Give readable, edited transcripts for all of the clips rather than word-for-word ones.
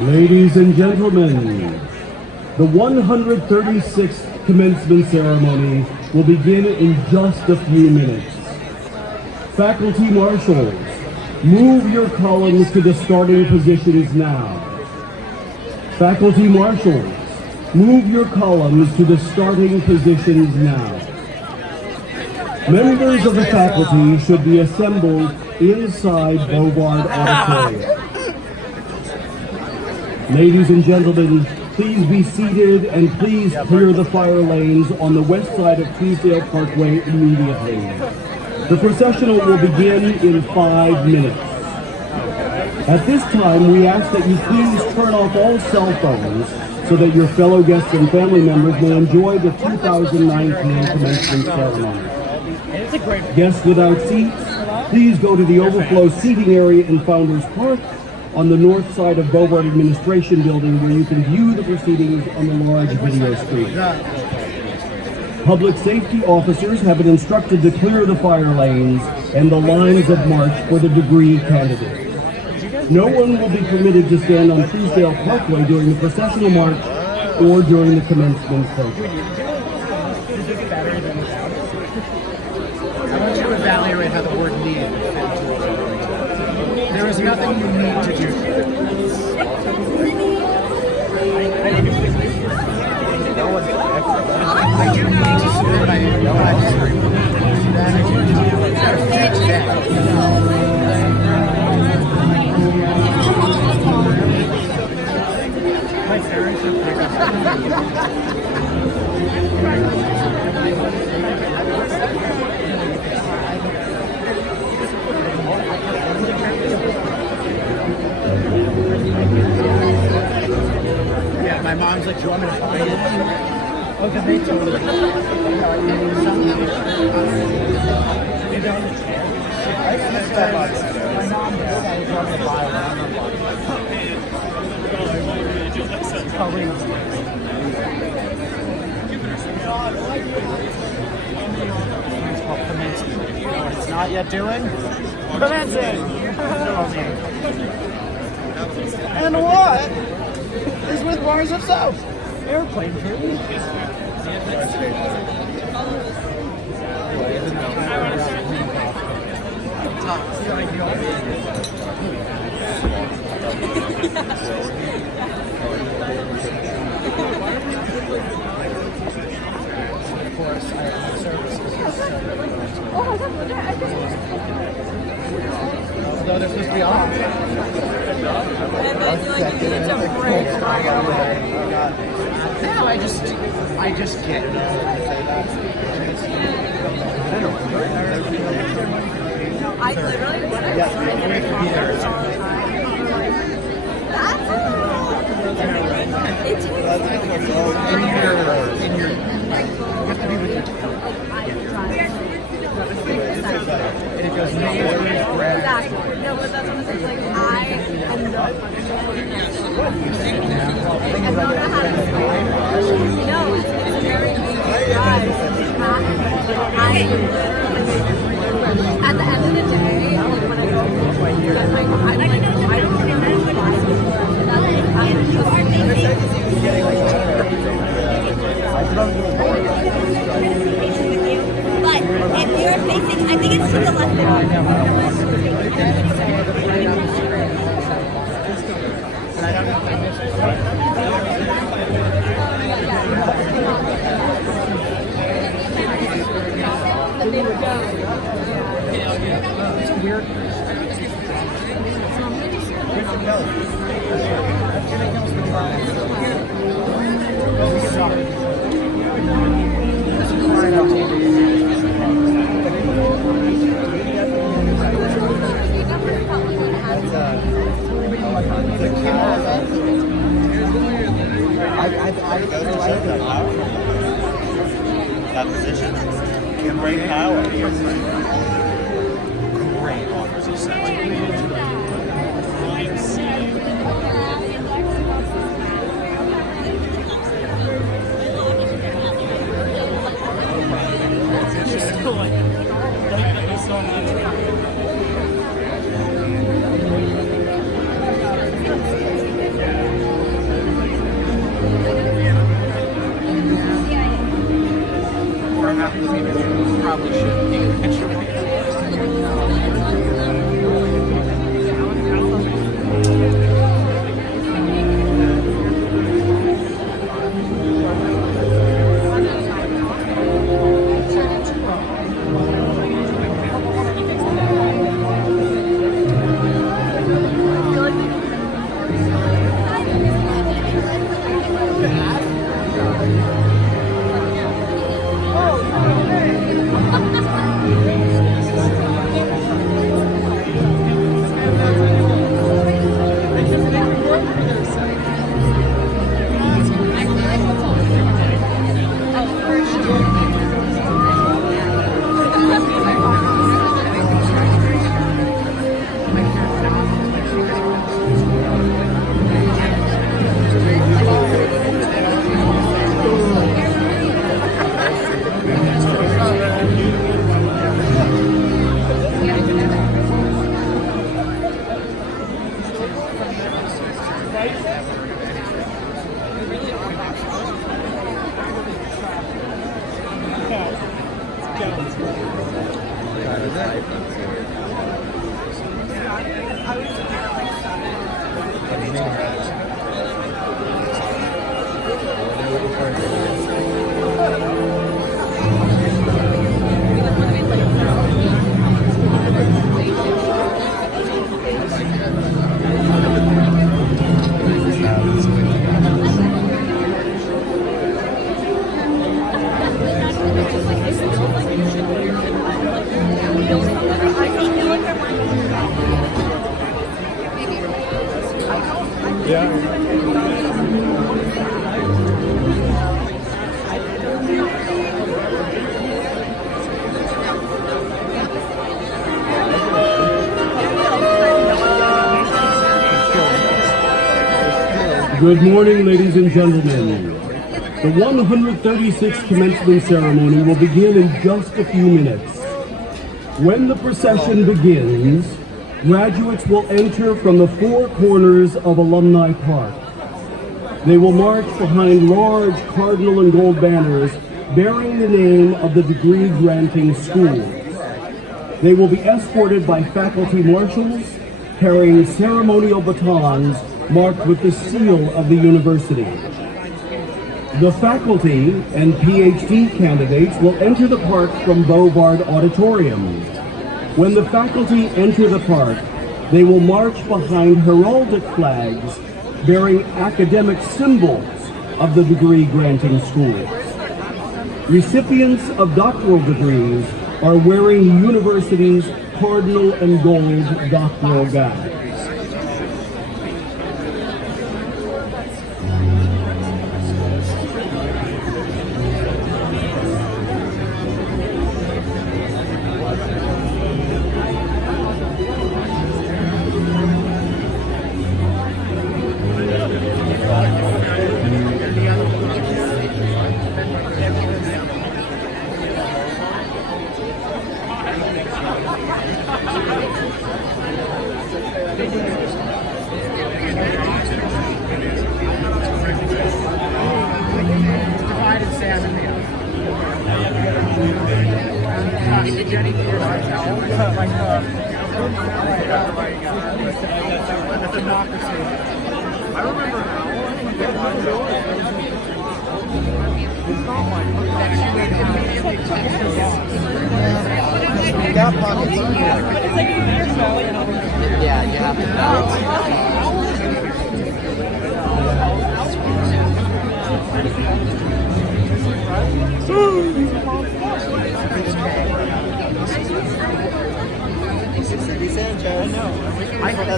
Ladies and gentlemen, the 136th Commencement Ceremony will begin in just a few minutes. Faculty marshals, move your columns to the starting positions now. Faculty marshals, move your columns to the starting positions now. Members of the faculty should be assembled inside Bovard Auditorium. Ladies and gentlemen, please be seated and please clear the fire lanes on the west side of Truesdale Parkway immediately. The processional will begin in 5 minutes. At this time, we ask that you please turn off all cell phones so that your fellow guests and family members may enjoy the 2019 Commencement Ceremony. Guests without seats, please go to the overflow seating area in Founders Park on the north side of Bovard Administration Building, where you can view the proceedings on the large video screen. Public safety officers have been instructed to clear the fire lanes and the lines of march for the degree candidates. No one will be permitted to stand on Truesdale Parkway during the processional march or during the commencement program. I want you to evaluate how the word need fits into it. There is nothing you need to do. I do need to submit my my parents are yeah, my mom's like, do you want me to buy it? Oh, because they told me. Maybe on the chair. My mom said I was going to buy it. Probably not. It's called Commencement. You know what it's not yet doing? Commencing! And what is with bars of soap? Airplane food. Of course, I have services. Although they're supposed to be on. And then you like need to break. No, I just can't. I literally when I Yes, started we have to be there. That's it takes In your, you have to be with your and it goes neighbors, friends. exactly. No, but that's what I'm saying. Like I am not I don't know how to explain it. No, it's very easy to drive. At the end of the day, like when I go home, I don't remember why. But if you're facing, I think it's to the left. And I don't know if I missed it. It's a weird. That position can bring power. Great offers of sex. Good morning, ladies and gentlemen. The 136th Commencement Ceremony will begin in just a few minutes. When the procession begins, graduates will enter from the four corners of Alumni Park. They will march behind large cardinal and gold banners bearing the name of the degree-granting schools. They will be escorted by faculty marshals carrying ceremonial batons marked with the seal of the university. The faculty and PhD candidates will enter the park from Bovard Auditorium. When the faculty enter the park, they will march behind heraldic flags bearing academic symbols of the degree-granting schools. Recipients of doctoral degrees are wearing the university's cardinal and gold doctoral badge. Yeah, you have to balance. City Sanchez. I think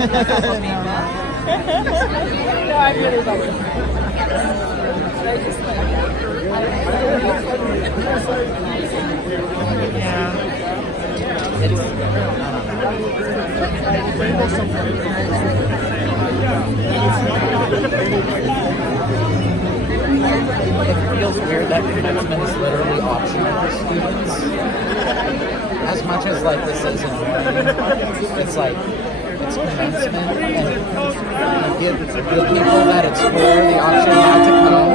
No, I really love it. It feels weird that commencement is literally optional for students. As much as like this isn't, it's like it's commencement, and you give the people that it's for the option not to come.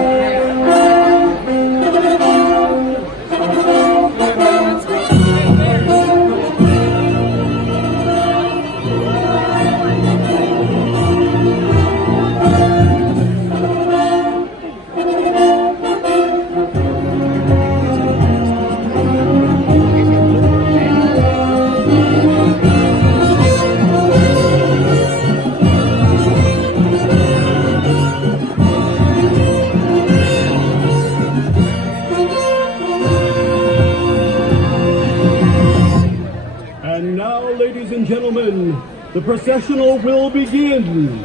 And now, ladies and gentlemen, the processional will begin.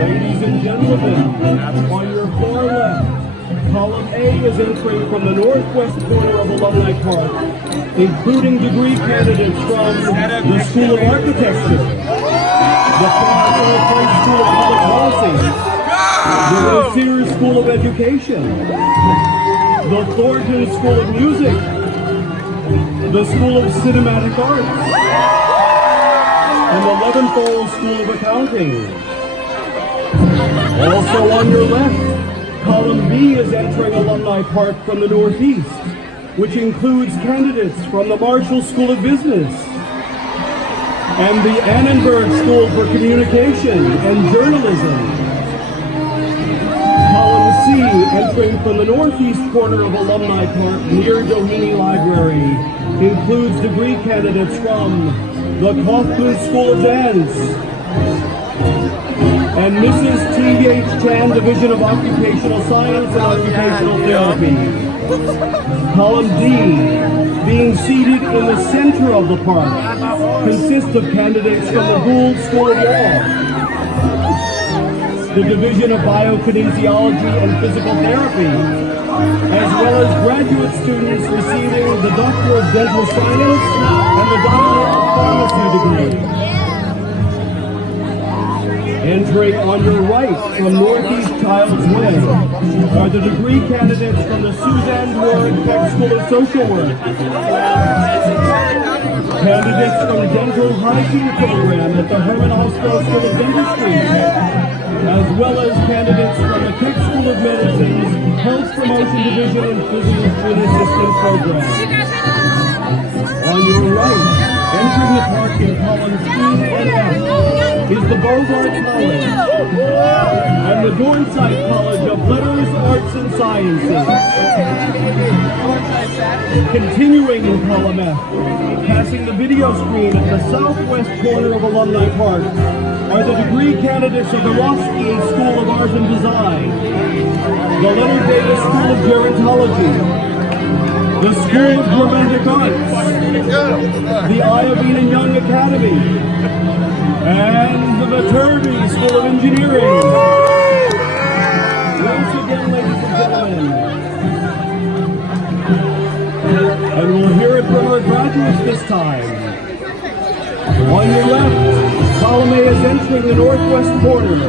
Ladies and gentlemen, on your far left, column A is entering from the northwest corner of Alumni Park, including degree candidates from the School of Architecture, the Florida French School of Public Policy, the Sears School of Education, the Thornton School of Music, the School of Cinematic Arts, and the Leventhal School of Accounting. Also on your left, Column B is entering Alumni Park from the northeast, which includes candidates from the Marshall School of Business and the Annenberg School for Communication and Journalism. Column C, entering from the northeast corner of Alumni Park near Doheny Library, includes degree candidates from the Kaufman School of Dance and Mrs. T.H. Chan Division of Occupational Science and Occupational Therapy. Column D, being seated in the center of the park, consists of candidates from the Gould School of Law, the Division of Biokinesiology and Physical Therapy, as well as graduate students receiving the Doctor of Dental Science and the Doctor of Pharmacy degree. Entering on your right from Northeast Child's Way are the degree candidates from the Suzanne Ward Peck School of Social Work, candidates from Dental Hygiene Program at the Herman Oscar School of Dentistry, as well as candidates from the Keck School of Medicine's Health Promotion Division and Physician Assistant Program. On your right, entering the park in columns E and F, is the Bogart College and the Dornsight College of Letters, Arts, and Sciences. Continuing in column F, passing the video screen at the southwest corner of Alumni Park, are the degree candidates of the Roski School of Art and Design, the Leonard Davis School of Gerontology, the School of Dramatic Arts, the Iovine and Young Academy, and the Viterbi School of Engineering. Once again, ladies and gentlemen, and we'll hear it from our graduates this time. On your left, Column A is entering the northwest corner,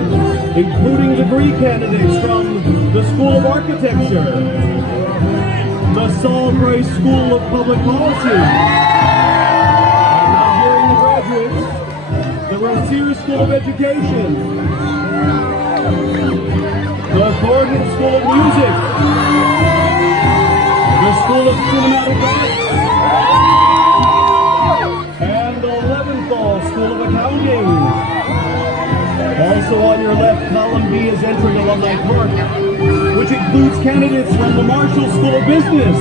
including degree candidates from the School of Architecture, the Saul Price School of Public Policy, and hearing the graduates, the Rossier School of Education, the Thornton School of Music, the School of Cinematic Arts, and the Leventhal School of Accounting. Also on your left, column B is entering Alumni Park, which includes candidates from the Marshall School of Business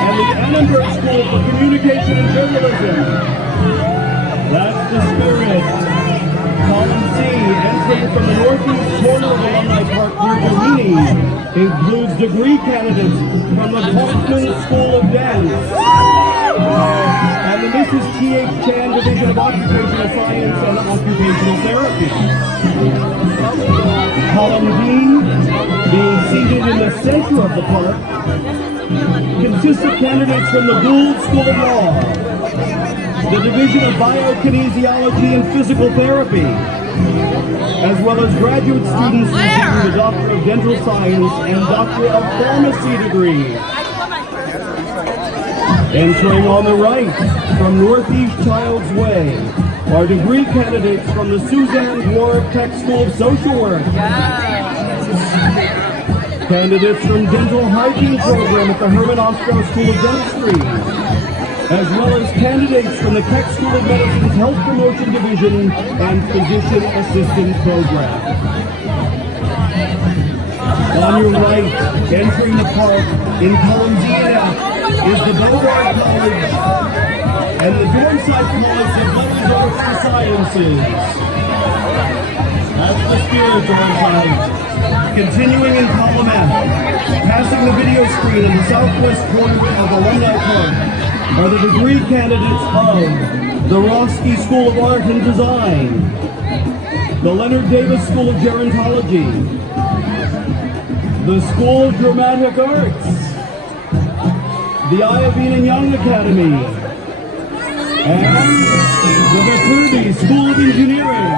and the Annenberg School for Communication and Journalism. That's the spirit. Column C, entering from the northeast corner of Alumni Park near Doheny, includes degree candidates from the Kaufman School of Dance and the Mrs. T.H. Chan Division of Occupational Science and Occupational Therapy. Column D, being seated in the center of the park, consists of candidates from the Gould School of Law, the Division of Biokinesiology and Physical Therapy, as well as graduate students receiving the Doctor of Dental Science and Doctor of Pharmacy degrees. Entering on the right from Northeast Child's Way are degree candidates from the Suzanne Ward Peck School of Social Work, candidates from Dental Hygiene Program at the Herman Oscar School of Dentistry, as well as candidates from the Keck School of Medicine's Health Promotion Division and Physician Assistant Program. On your right, entering the park in column D and F, is the Bogart College and the Dornsight College of Letters, Arts, and Sciences. That's the spirit, Dornsight. Continuing in column F, passing the video screen in the southwest corner of Alumni Park, are the degree candidates of the Roski School of Art and Design, the Leonard Davis School of Gerontology, the School of Dramatic Arts, the Iovine and Young Academy, and the Viterbi School of Engineering.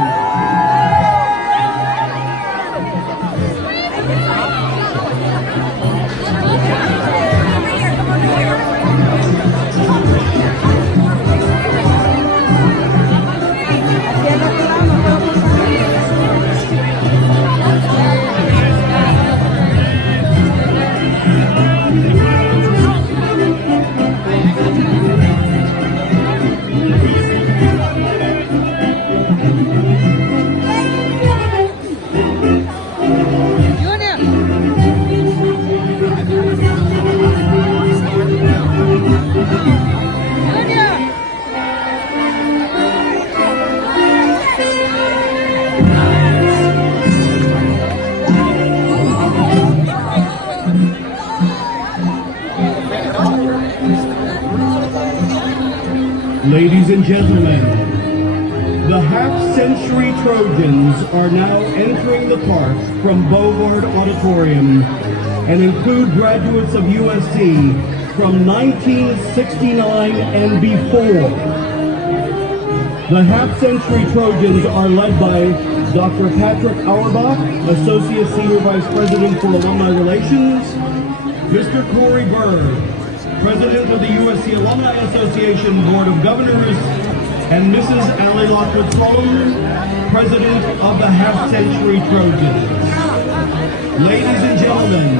Ladies and gentlemen, the half-century Trojans are now entering the park from Bovard Auditorium and include graduates of USC from 1969 and before. The half-century Trojans are led by Dr. Patrick Auerbach, Associate Senior Vice President for Alumni Relations, Mr. Corey Berg, President of the USC Alumni Association Board of Governors, and Mrs. Allie Lockwood Solomon, President of the Half-Century Trojans. Ladies and gentlemen,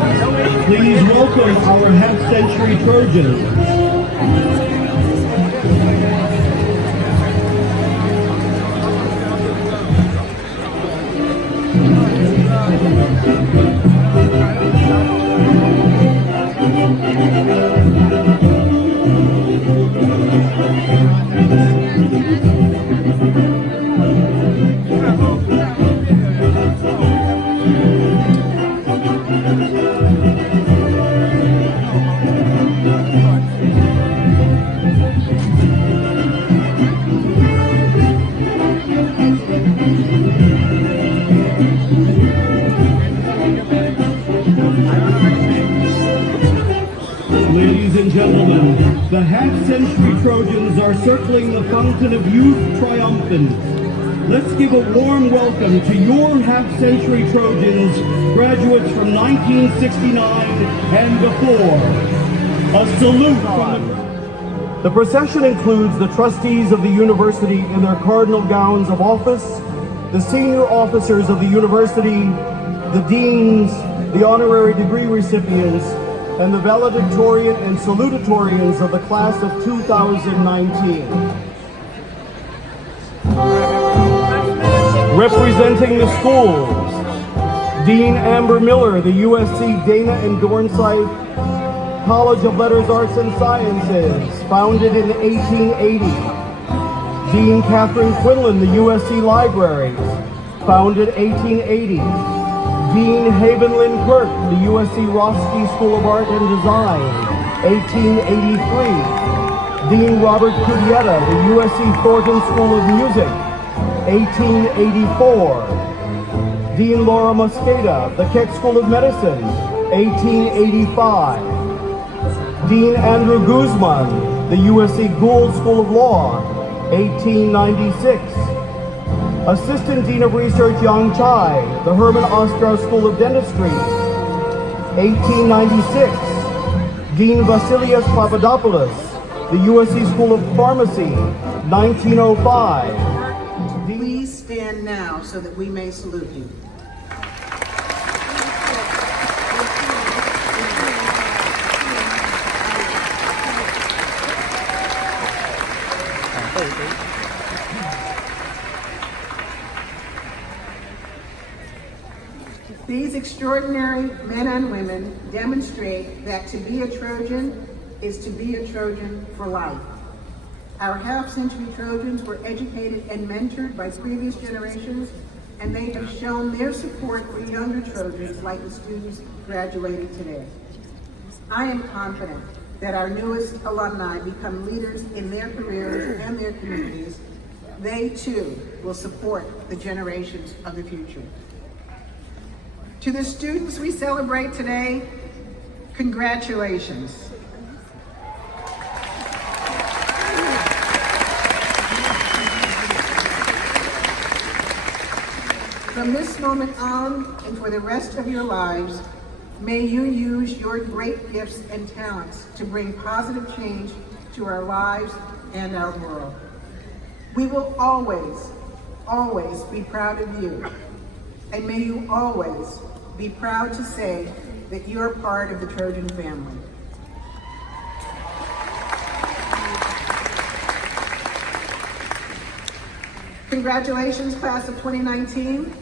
please welcome our Half-Century Trojans. Ladies and gentlemen, the half-century Trojans are circling the fountain of youth triumphant. Let's give a warm welcome to your half-century Trojans, graduates from 1969 and before. A salute from the procession includes the trustees of the university in their cardinal gowns of office, the senior officers of the university, the deans, the honorary degree recipients, and the valedictorian and salutatorians of the class of 2019. Representing the schools, Dean Amber Miller, the USC Dana and Dornsife College of Letters, Arts, and Sciences, founded in 1880. Dean Catherine Quinlan, the USC Libraries, founded 1880. Dean Haven Lynn Kirk, the USC Roski School of Art and Design, 1883. Dean Robert Cudietta, the USC Thornton School of Music, 1884. Dean Laura Mosqueda, the Keck School of Medicine, 1885. Dean Andrew Guzman, the USC Gould School of Law, 1896. Assistant Dean of Research Yang Chai, the Herman Ostrow School of Dentistry, 1896. Dean Vasilios Papadopoulos, the USC School of Pharmacy, 1905. Please stand now so that we may salute you. These extraordinary men and women demonstrate that to be a Trojan is to be a Trojan for life. Our half-century Trojans were educated and mentored by previous generations, and they have shown their support for younger Trojans like the students graduating today. I am confident that our newest alumni become leaders in their careers and their communities. They too will support the generations of the future. To the students we celebrate today, congratulations. From this moment on and for the rest of your lives, may you use your great gifts and talents to bring positive change to our lives and our world. We will always, always be proud of you, and may you always be proud to say that you're part of the Trojan family. Congratulations, class of 2019.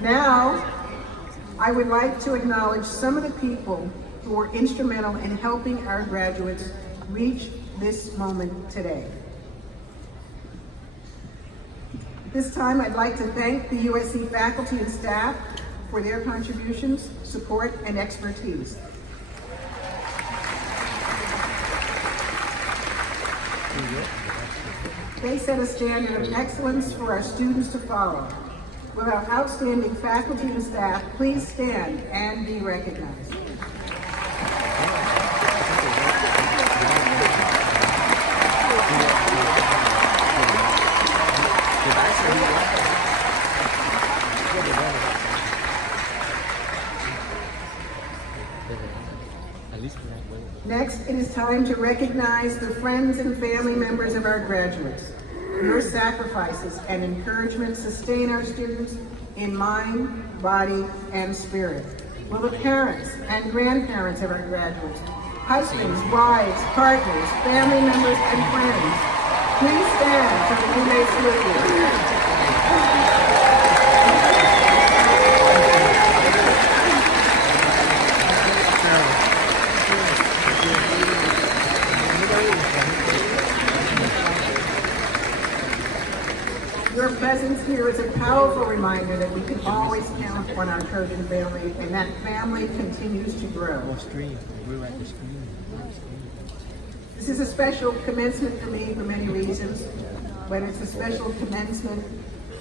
Now, I would like to acknowledge some of the people who were instrumental in helping our graduates reach this moment today. This time, I'd like to thank the USC faculty and staff for their contributions, support, and expertise. They set a standard of excellence for our students to follow. Will our outstanding faculty and staff please stand and be recognized? Next, it is time to recognize the friends and family members of our graduates. Your sacrifices and encouragement sustain our students in mind, body, and spirit. Will the parents and grandparents of our graduates, husbands, wives, partners, family members, and friends, please stand so that we may salute you. Your presence here is a powerful reminder that we can always count on our Trojan family, and that family continues to grow. This is a special commencement for me for many reasons, but it's a special commencement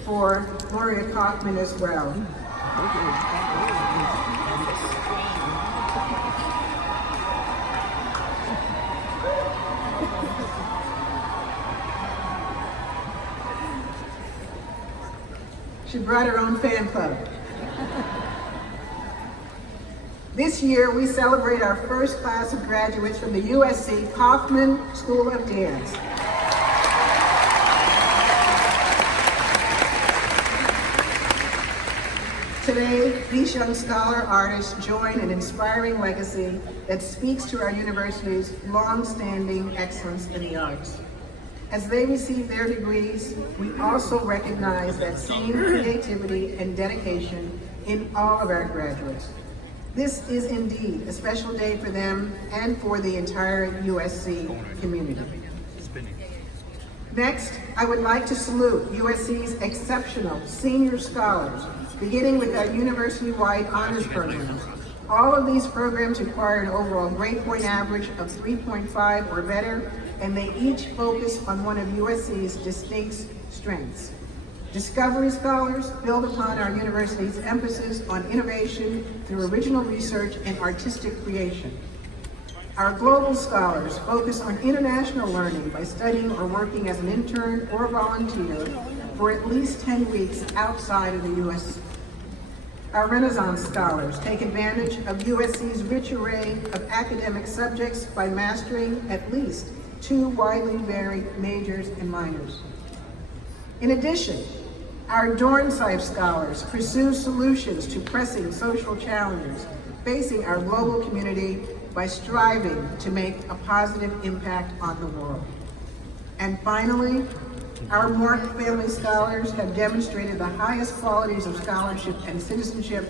for Gloria Kaufman as well. She brought her own fan club. This year, we celebrate our first class of graduates from the USC Kaufman School of Dance. Today, these young scholar artists join an inspiring legacy that speaks to our university's long-standing excellence in the arts. As they receive their degrees, we also recognize that same creativity and dedication in all of our graduates. This is indeed a special day for them and for the entire USC community. Next, I would like to salute USC's exceptional senior scholars, beginning with our university-wide honors programs. All of these programs require an overall grade point average of 3.5 or better, and they each focus on one of USC's distinct strengths. Discovery scholars build upon our university's emphasis on innovation through original research and artistic creation. Our global scholars focus on international learning by studying or working as an intern or volunteer for at least 10 weeks outside of the U.S. Our Renaissance scholars take advantage of USC's rich array of academic subjects by mastering at least 2 widely varied majors and minors. In addition, our Dornsife scholars pursue solutions to pressing social challenges facing our global community by striving to make a positive impact on the world. And finally, our Mork family scholars have demonstrated the highest qualities of scholarship and citizenship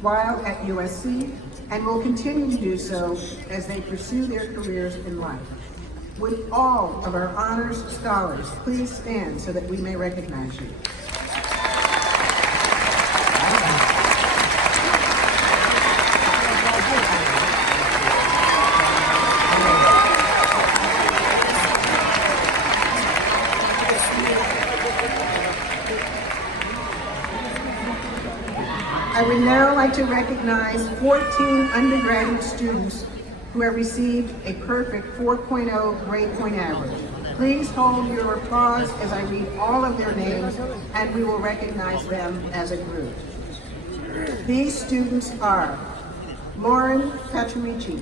while at USC, and will continue to do so as they pursue their careers in life. Would all of our honors scholars please stand so that we may recognize you? I would now like to recognize 14 undergraduate students who have received a perfect 4.0 grade point average. Please hold your applause as I read all of their names, and we will recognize them as a group. These students are Lauren Patrici,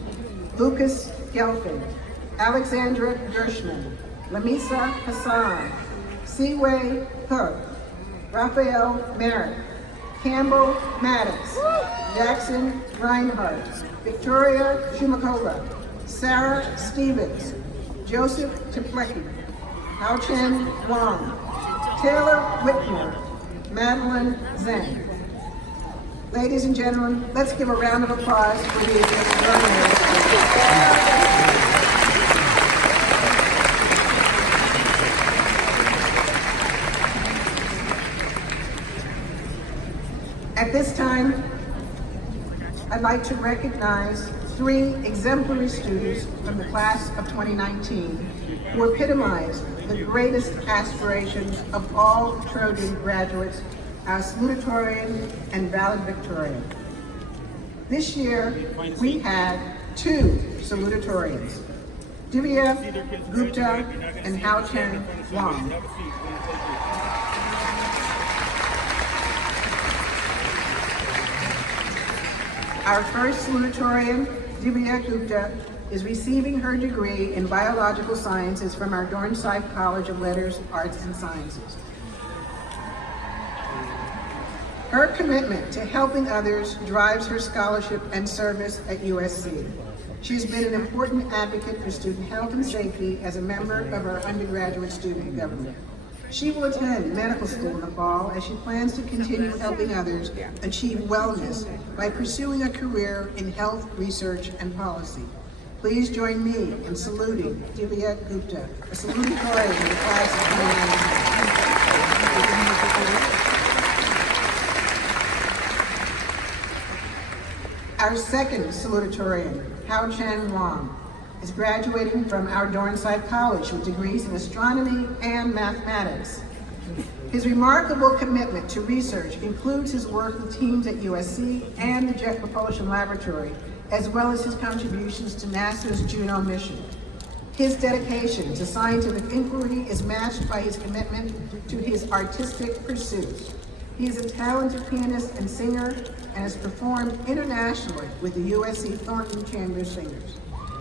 Lucas Gelfin, Alexandra Gershman, Lamisa Hassan, Siwei Hook, Raphael Merritt, Campbell Maddox, Jackson Reinhardt, Victoria Shumakola, Sarah Stevens, Joseph Teplecki, Hao-Chen Wang, Taylor Whitmore, Madeline Zhang. Ladies and gentlemen, let's give a round of applause for these extraordinary students. At this time, I'd like to recognize 3 exemplary students from the class of 2019 who epitomize the greatest aspirations of all Trojan graduates, our salutatorian and valedictorian. This year, we had 2 salutatorians, Divya Gupta and Hao-Chen Wang. Our first salutatorian, Divya Gupta, is receiving her degree in biological sciences from our Dornsife College of Letters, Arts, and Sciences. Her commitment to helping others drives her scholarship and service at USC. She's been an important advocate for student health and safety as a member of our undergraduate student government. She will attend medical school in the fall as she plans to continue helping others achieve wellness by pursuing a career in health research and policy. Please join me in saluting Divya Gupta, a salutatorian in the class of 2019. Our second salutatorian, Hao-Chen Wang, is graduating from our Dornsife College with degrees in astronomy and mathematics. His remarkable commitment to research includes his work with teams at USC and the Jet Propulsion Laboratory, as well as his contributions to NASA's Juno mission. His dedication to scientific inquiry is matched by his commitment to his artistic pursuits. He is a talented pianist and singer and has performed internationally with the USC Thornton Chamber Singers.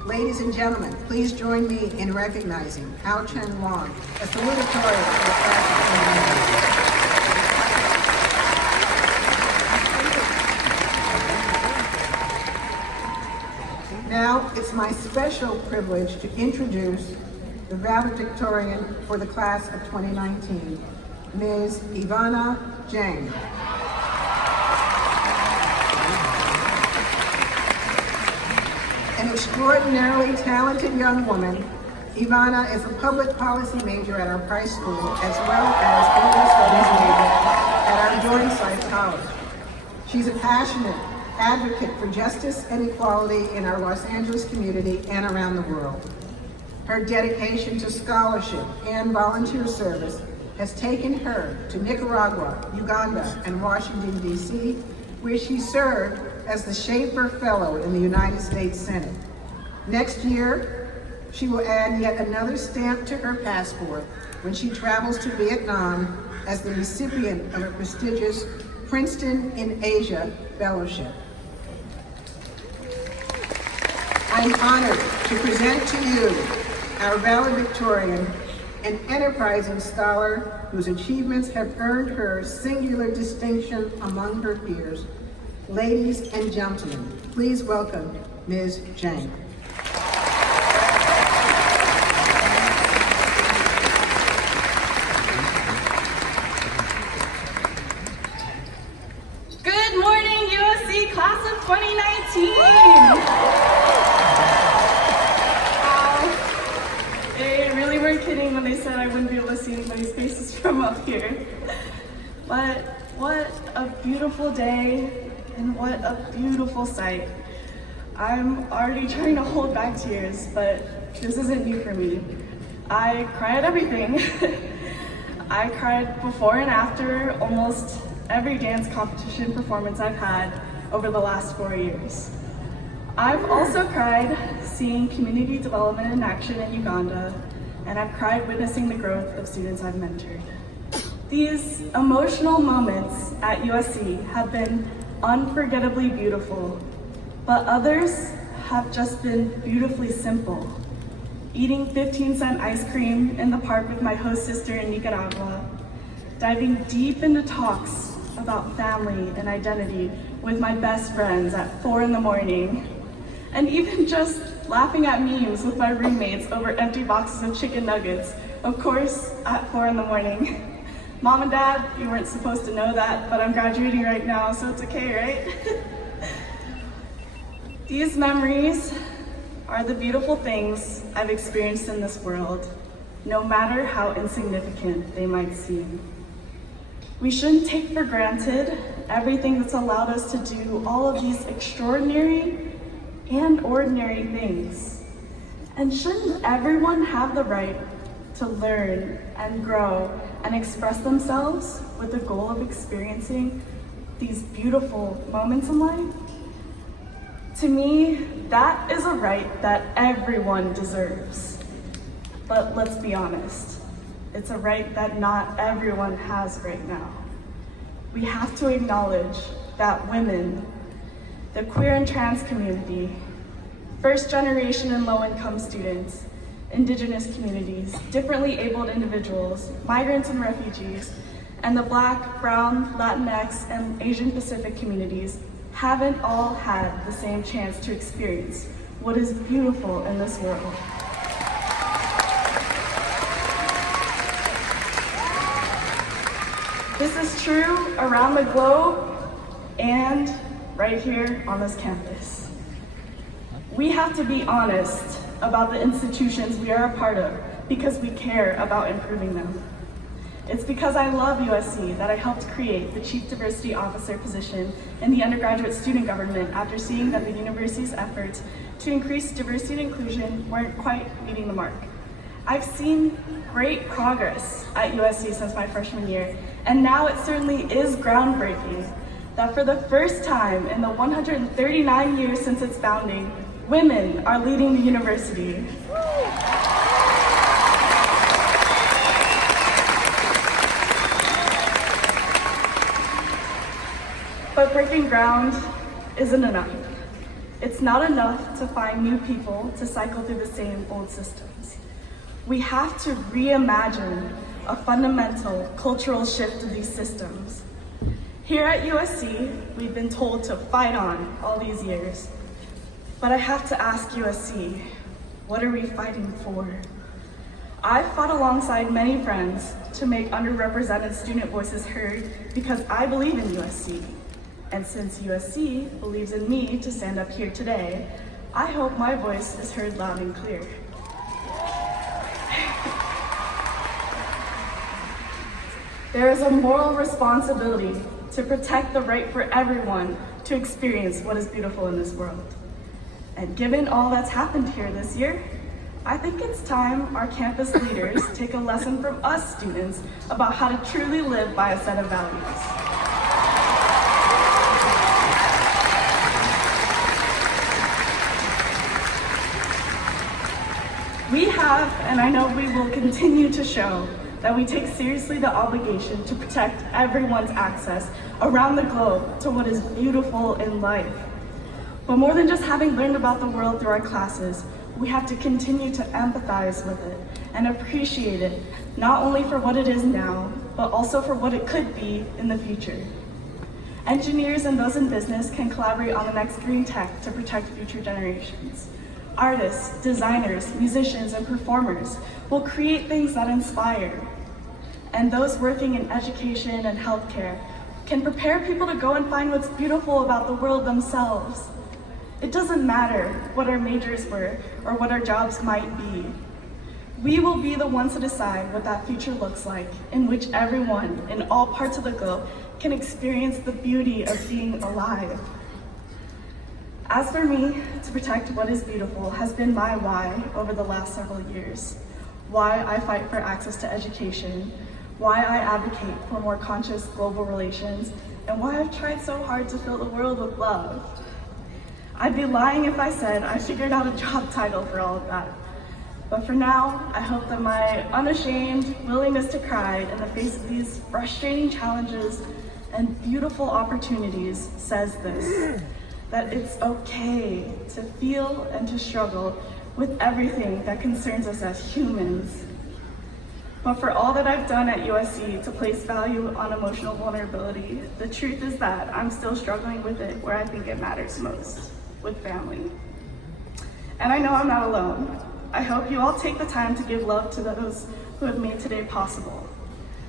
Ladies and gentlemen, please join me in recognizing Hao-Chen Wang, a salutatorian of the class of 2019. Now, it's my special privilege to introduce the valedictorian for the class of 2019, Ms. Ivana Jang. An extraordinarily talented young woman, Ivana is a public policy major at our Price School as well as English Studies major at our Dornsife College. She's a passionate advocate for justice and equality in our Los Angeles community and around the world. Her dedication to scholarship and volunteer service has taken her to Nicaragua, Uganda, and Washington, D.C., where she served as the Schaefer Fellow in the United States Senate. Next year, she will add yet another stamp to her passport when she travels to Vietnam as the recipient of a prestigious Princeton in Asia Fellowship. I'm honored to present to you our valedictorian, an enterprising scholar whose achievements have earned her singular distinction among her peers. Ladies and gentlemen, please welcome Ms. Jang. Good morning, USC class of 2019! They really weren't kidding when they said I wouldn't be able to see anybody's faces from up here. But what a beautiful day. And what a beautiful sight. I'm already trying to hold back tears, but this isn't new for me. I cry at everything. I cried before and after almost every dance competition performance I've had over the last 4 years. I've also cried seeing community development in action in Uganda, and I've cried witnessing the growth of students I've mentored. These emotional moments at USC have been unforgettably beautiful, but others have just been beautifully simple. Eating 15-cent ice cream in the park with my host sister in Nicaragua, diving deep into talks about family and identity with my best friends at 4 in the morning, and even just laughing at memes with my roommates over empty boxes of chicken nuggets, of course, at 4 in the morning. Mom and Dad, you weren't supposed to know that, but I'm graduating right now, so it's okay, right? These memories are the beautiful things I've experienced in this world, no matter how insignificant they might seem. We shouldn't take for granted everything that's allowed us to do all of these extraordinary and ordinary things. And shouldn't everyone have the right to learn and grow and express themselves with the goal of experiencing these beautiful moments in life? To me, that is a right that everyone deserves. But let's be honest, it's a right that not everyone has right now. We have to acknowledge that women, the queer and trans community, first generation and low-income students, Indigenous communities, differently abled individuals, migrants and refugees, and the Black, Brown, Latinx, and Asian Pacific communities haven't all had the same chance to experience what is beautiful in this world. This is true around the globe and right here on this campus. We have to be honest about the institutions we are a part of because we care about improving them. It's because I love USC that I helped create the Chief Diversity Officer position in the undergraduate student government after seeing that the university's efforts to increase diversity and inclusion weren't quite meeting the mark. I've seen great progress at USC since my freshman year, and now it certainly is groundbreaking that for the first time in the 139 years since its founding, women are leading the university. But breaking ground isn't enough. It's not enough to find new people to cycle through the same old systems. We have to reimagine a fundamental cultural shift of these systems. Here at USC, we've been told to fight on all these years. But I have to ask USC, what are we fighting for? I've fought alongside many friends to make underrepresented student voices heard because I believe in USC. And since USC believes in me to stand up here today, I hope my voice is heard loud and clear. There is a moral responsibility to protect the right for everyone to experience what is beautiful in this world. And given all that's happened here this year, I think it's time our campus leaders take a lesson from us students about how to truly live by a set of values. We have, and I know we will continue to show, that we take seriously the obligation to protect everyone's access around the globe to what is beautiful in life. But more than just having learned about the world through our classes, we have to continue to empathize with it and appreciate it, not only for what it is now, but also for what it could be in the future. Engineers and those in business can collaborate on the next green tech to protect future generations. Artists, designers, musicians, and performers will create things that inspire. And those working in education and healthcare can prepare people to go and find what's beautiful about the world themselves. It doesn't matter what our majors were or what our jobs might be. We will be the ones to decide what that future looks like, in which everyone in all parts of the globe can experience the beauty of being alive. As for me, to protect what is beautiful has been my why over the last several years. Why I fight for access to education, why I advocate for more conscious global relations, and why I've tried so hard to fill the world with love. I'd be lying if I said I figured out a job title for all of that. But for now, I hope that my unashamed willingness to cry in the face of these frustrating challenges and beautiful opportunities says this, that it's okay to feel and to struggle with everything that concerns us as humans. But for all that I've done at USC to place value on emotional vulnerability, the truth is that I'm still struggling with it where I think it matters most, with family. And I know I'm not alone. I hope you all take the time to give love to those who have made today possible.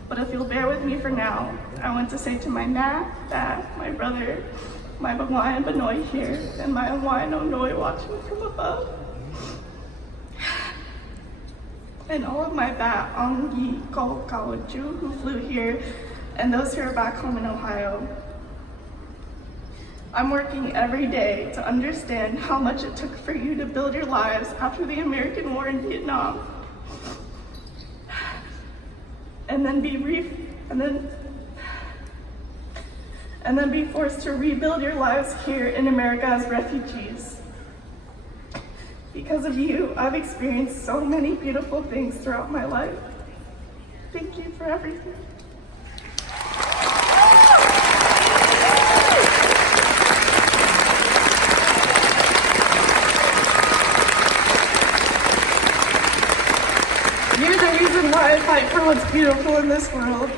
But if you'll bear with me for now, I want to say to my Nat, Dad, my brother, my Bawai and Banoy here, and my Awai and Onoi watching from above. And all of my Bat, Yi, Ko, Kawaju, who flew here, and those who are back home in Ohio. I'm working every day to understand how much it took for you to build your lives after the American war in Vietnam. And then be forced to rebuild your lives here in America as refugees. Because of you, I've experienced so many beautiful things throughout my life. Thank you for everything. You're the reason why I fight for what's beautiful in this world.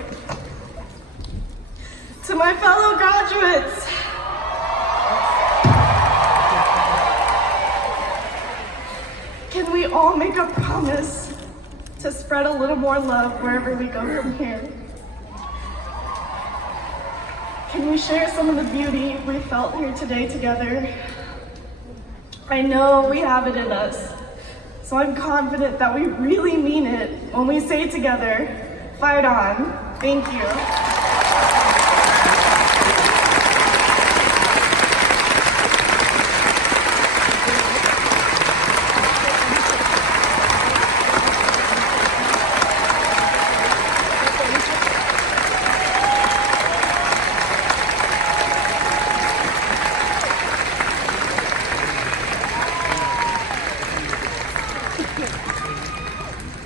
To my fellow graduates, can we all make a promise to spread a little more love wherever we go from here? Can we share some of the beauty we felt here today together? I know we have it in us, so I'm confident that we really mean it when we say together, fight on. Thank you.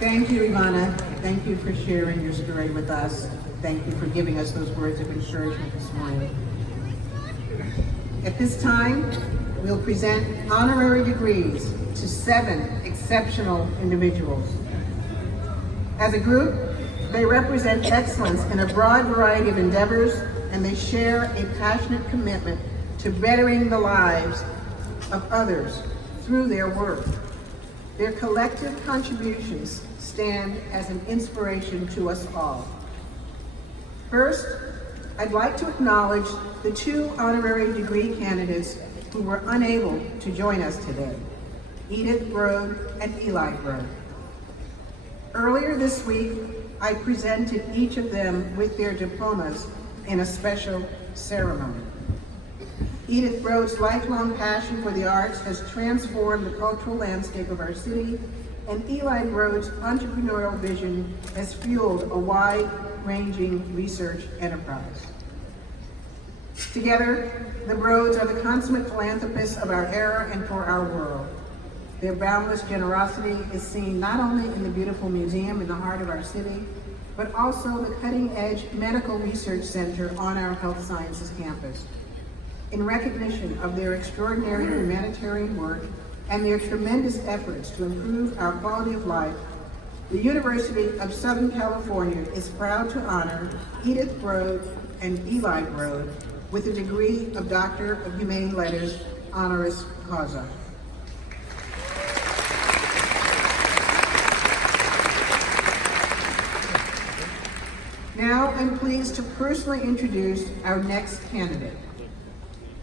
Thank you, Ivana. Thank you for sharing your story with us. Thank you for giving us those words of encouragement this morning. At this time, we'll present honorary degrees to 7 exceptional individuals. As a group, they represent excellence in a broad variety of endeavors, and they share a passionate commitment to bettering the lives of others through their work. Their collective contributions stand as an inspiration to us all. First, I'd like to acknowledge the 2 honorary degree candidates who were unable to join us today, Edith Brode and Eli Brode. Earlier this week, I presented each of them with their diplomas in a special ceremony. Edith Brode's lifelong passion for the arts has transformed the cultural landscape of our city, and Eli Brode's entrepreneurial vision has fueled a wide-ranging research enterprise. Together, the Brodes are the consummate philanthropists of our era and for our world. Their boundless generosity is seen not only in the beautiful museum in the heart of our city, but also the cutting-edge medical research center on our health sciences campus. In recognition of their extraordinary humanitarian work and their tremendous efforts to improve our quality of life, the University of Southern California is proud to honor Edith Brode and Eli Brode with a degree of Doctor of Humane Letters honoris causa. Now I'm pleased to personally introduce our next candidate.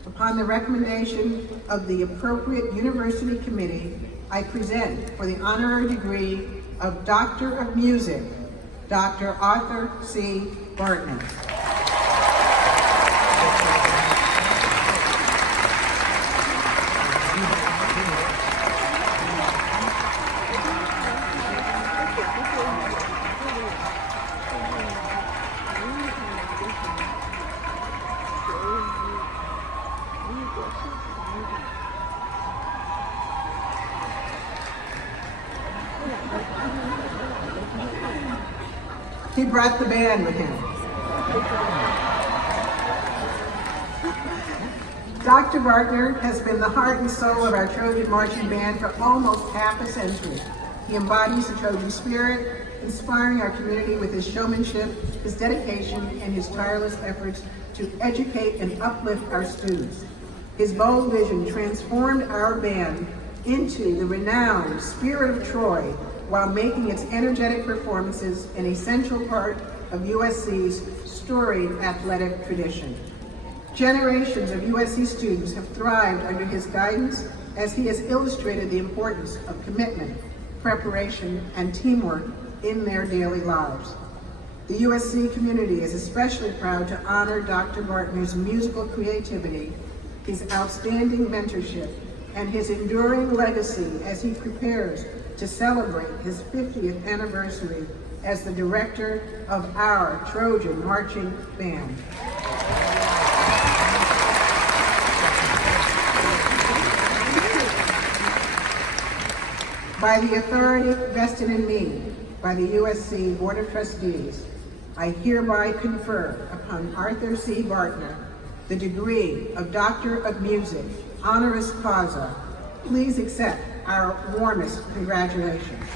Upon the recommendation of the appropriate university committee, I present for the honorary degree of Doctor of Music, Dr. Arthur C. Bartner. He brought the band with him. Dr. Bartner has been the heart and soul of our Trojan Marching Band for almost half a century. He embodies the Trojan spirit, inspiring our community with his showmanship, his dedication, and his tireless efforts to educate and uplift our students. His bold vision transformed our band into the renowned Spirit of Troy, while making its energetic performances an essential part of USC's storied athletic tradition. Generations of USC students have thrived under his guidance as he has illustrated the importance of commitment, preparation, and teamwork in their daily lives. The USC community is especially proud to honor Dr. Bartner's musical creativity his outstanding mentorship, and his enduring legacy as he prepares to celebrate his 50th anniversary as the director of our Trojan Marching Band. By the authority vested in me by the USC Board of Trustees, I hereby confer upon Arthur C. Bartner the degree of Doctor of Music, honoris causa. Please accept our warmest congratulations.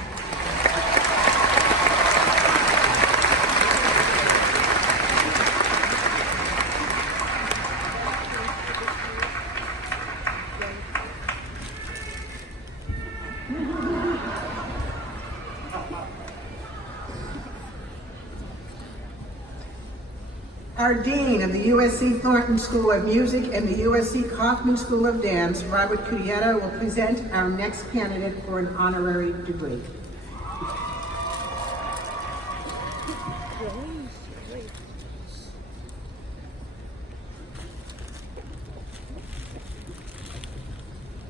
Our Dean of the USC Thornton School of Music and the USC Kaufman School of Dance, Robert Curietta, will present our next candidate for an honorary degree.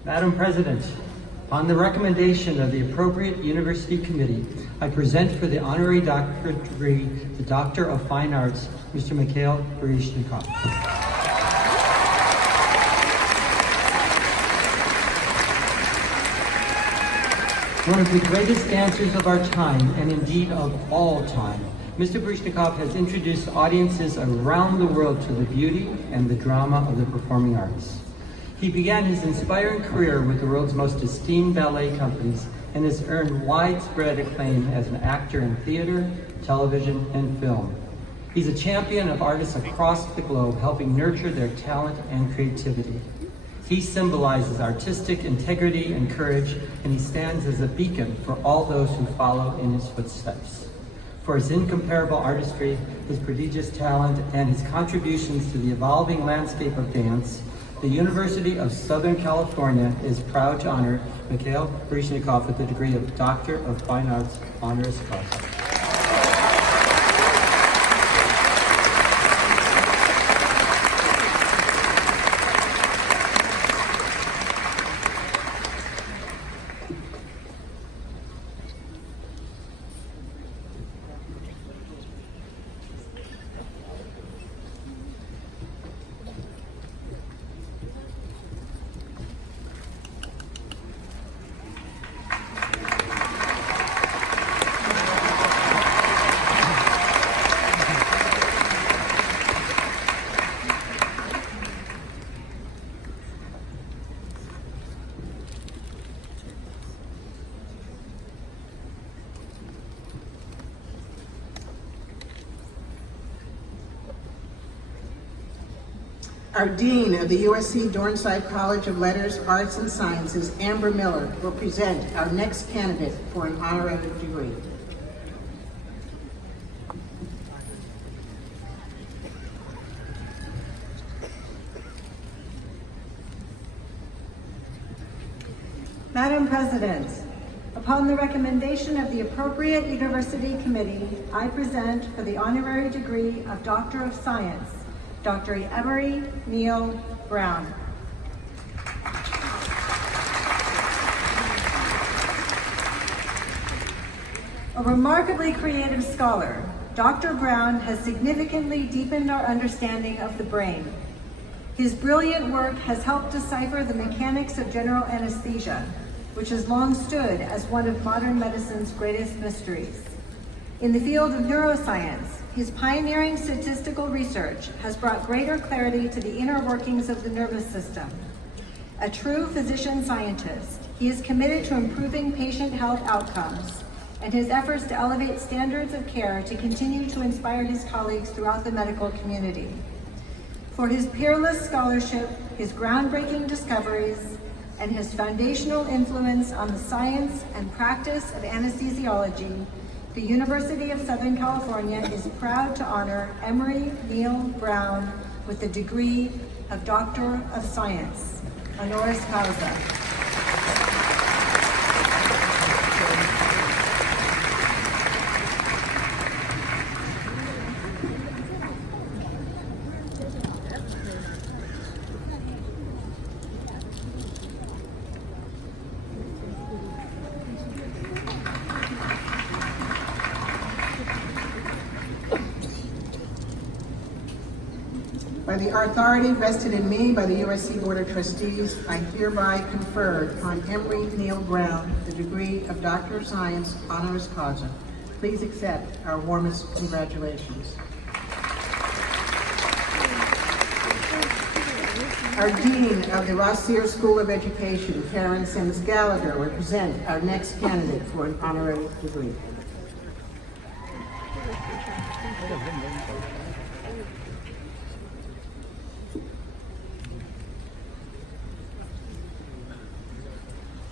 Madam President, on the recommendation of the appropriate university committee, I present for the honorary doctorate degree the Doctor of Fine Arts, Mr. Mikhail Baryshnikov. One of the greatest dancers of our time, and indeed of all time, Mr. Baryshnikov has introduced audiences around the world to the beauty and the drama of the performing arts. He began his inspiring career with the world's most esteemed ballet companies and has earned widespread acclaim as an actor in theater, television, and film. He's a champion of artists across the globe, helping nurture their talent and creativity. He symbolizes artistic integrity and courage, and he stands as a beacon for all those who follow in his footsteps. For his incomparable artistry, his prodigious talent, and his contributions to the evolving landscape of dance, the University of Southern California is proud to honor Mikhail Baryshnikov with the degree of Doctor of Fine Arts, honoris causa. Our Dean of the USC Dornside College of Letters, Arts, and Sciences, Amber Miller, will present our next candidate for an honorary degree. Madam President, upon the recommendation of the appropriate university committee, I present for the honorary degree of Doctor of Science, Dr. Emery Neal Brown. A remarkably creative scholar, Dr. Brown has significantly deepened our understanding of the brain. His brilliant work has helped decipher the mechanics of general anesthesia, which has long stood as one of modern medicine's greatest mysteries. In the field of neuroscience, his pioneering statistical research has brought greater clarity to the inner workings of the nervous system. A true physician-scientist, he is committed to improving patient health outcomes, and his efforts to elevate standards of care to continue to inspire his colleagues throughout the medical community. For his peerless scholarship, his groundbreaking discoveries, and his foundational influence on the science and practice of anesthesiology, the University of Southern California is proud to honor Emery Neal Brown with the degree of Doctor of Science, honoris causa. By the authority vested in me by the USC Board of Trustees, I hereby confer upon Emory Neal Brown the degree of Doctor of Science honoris causa. Please accept our warmest congratulations. Our Dean of the Rossier School of Education, Karen Sims Gallagher, will present our next candidate for an honorary degree.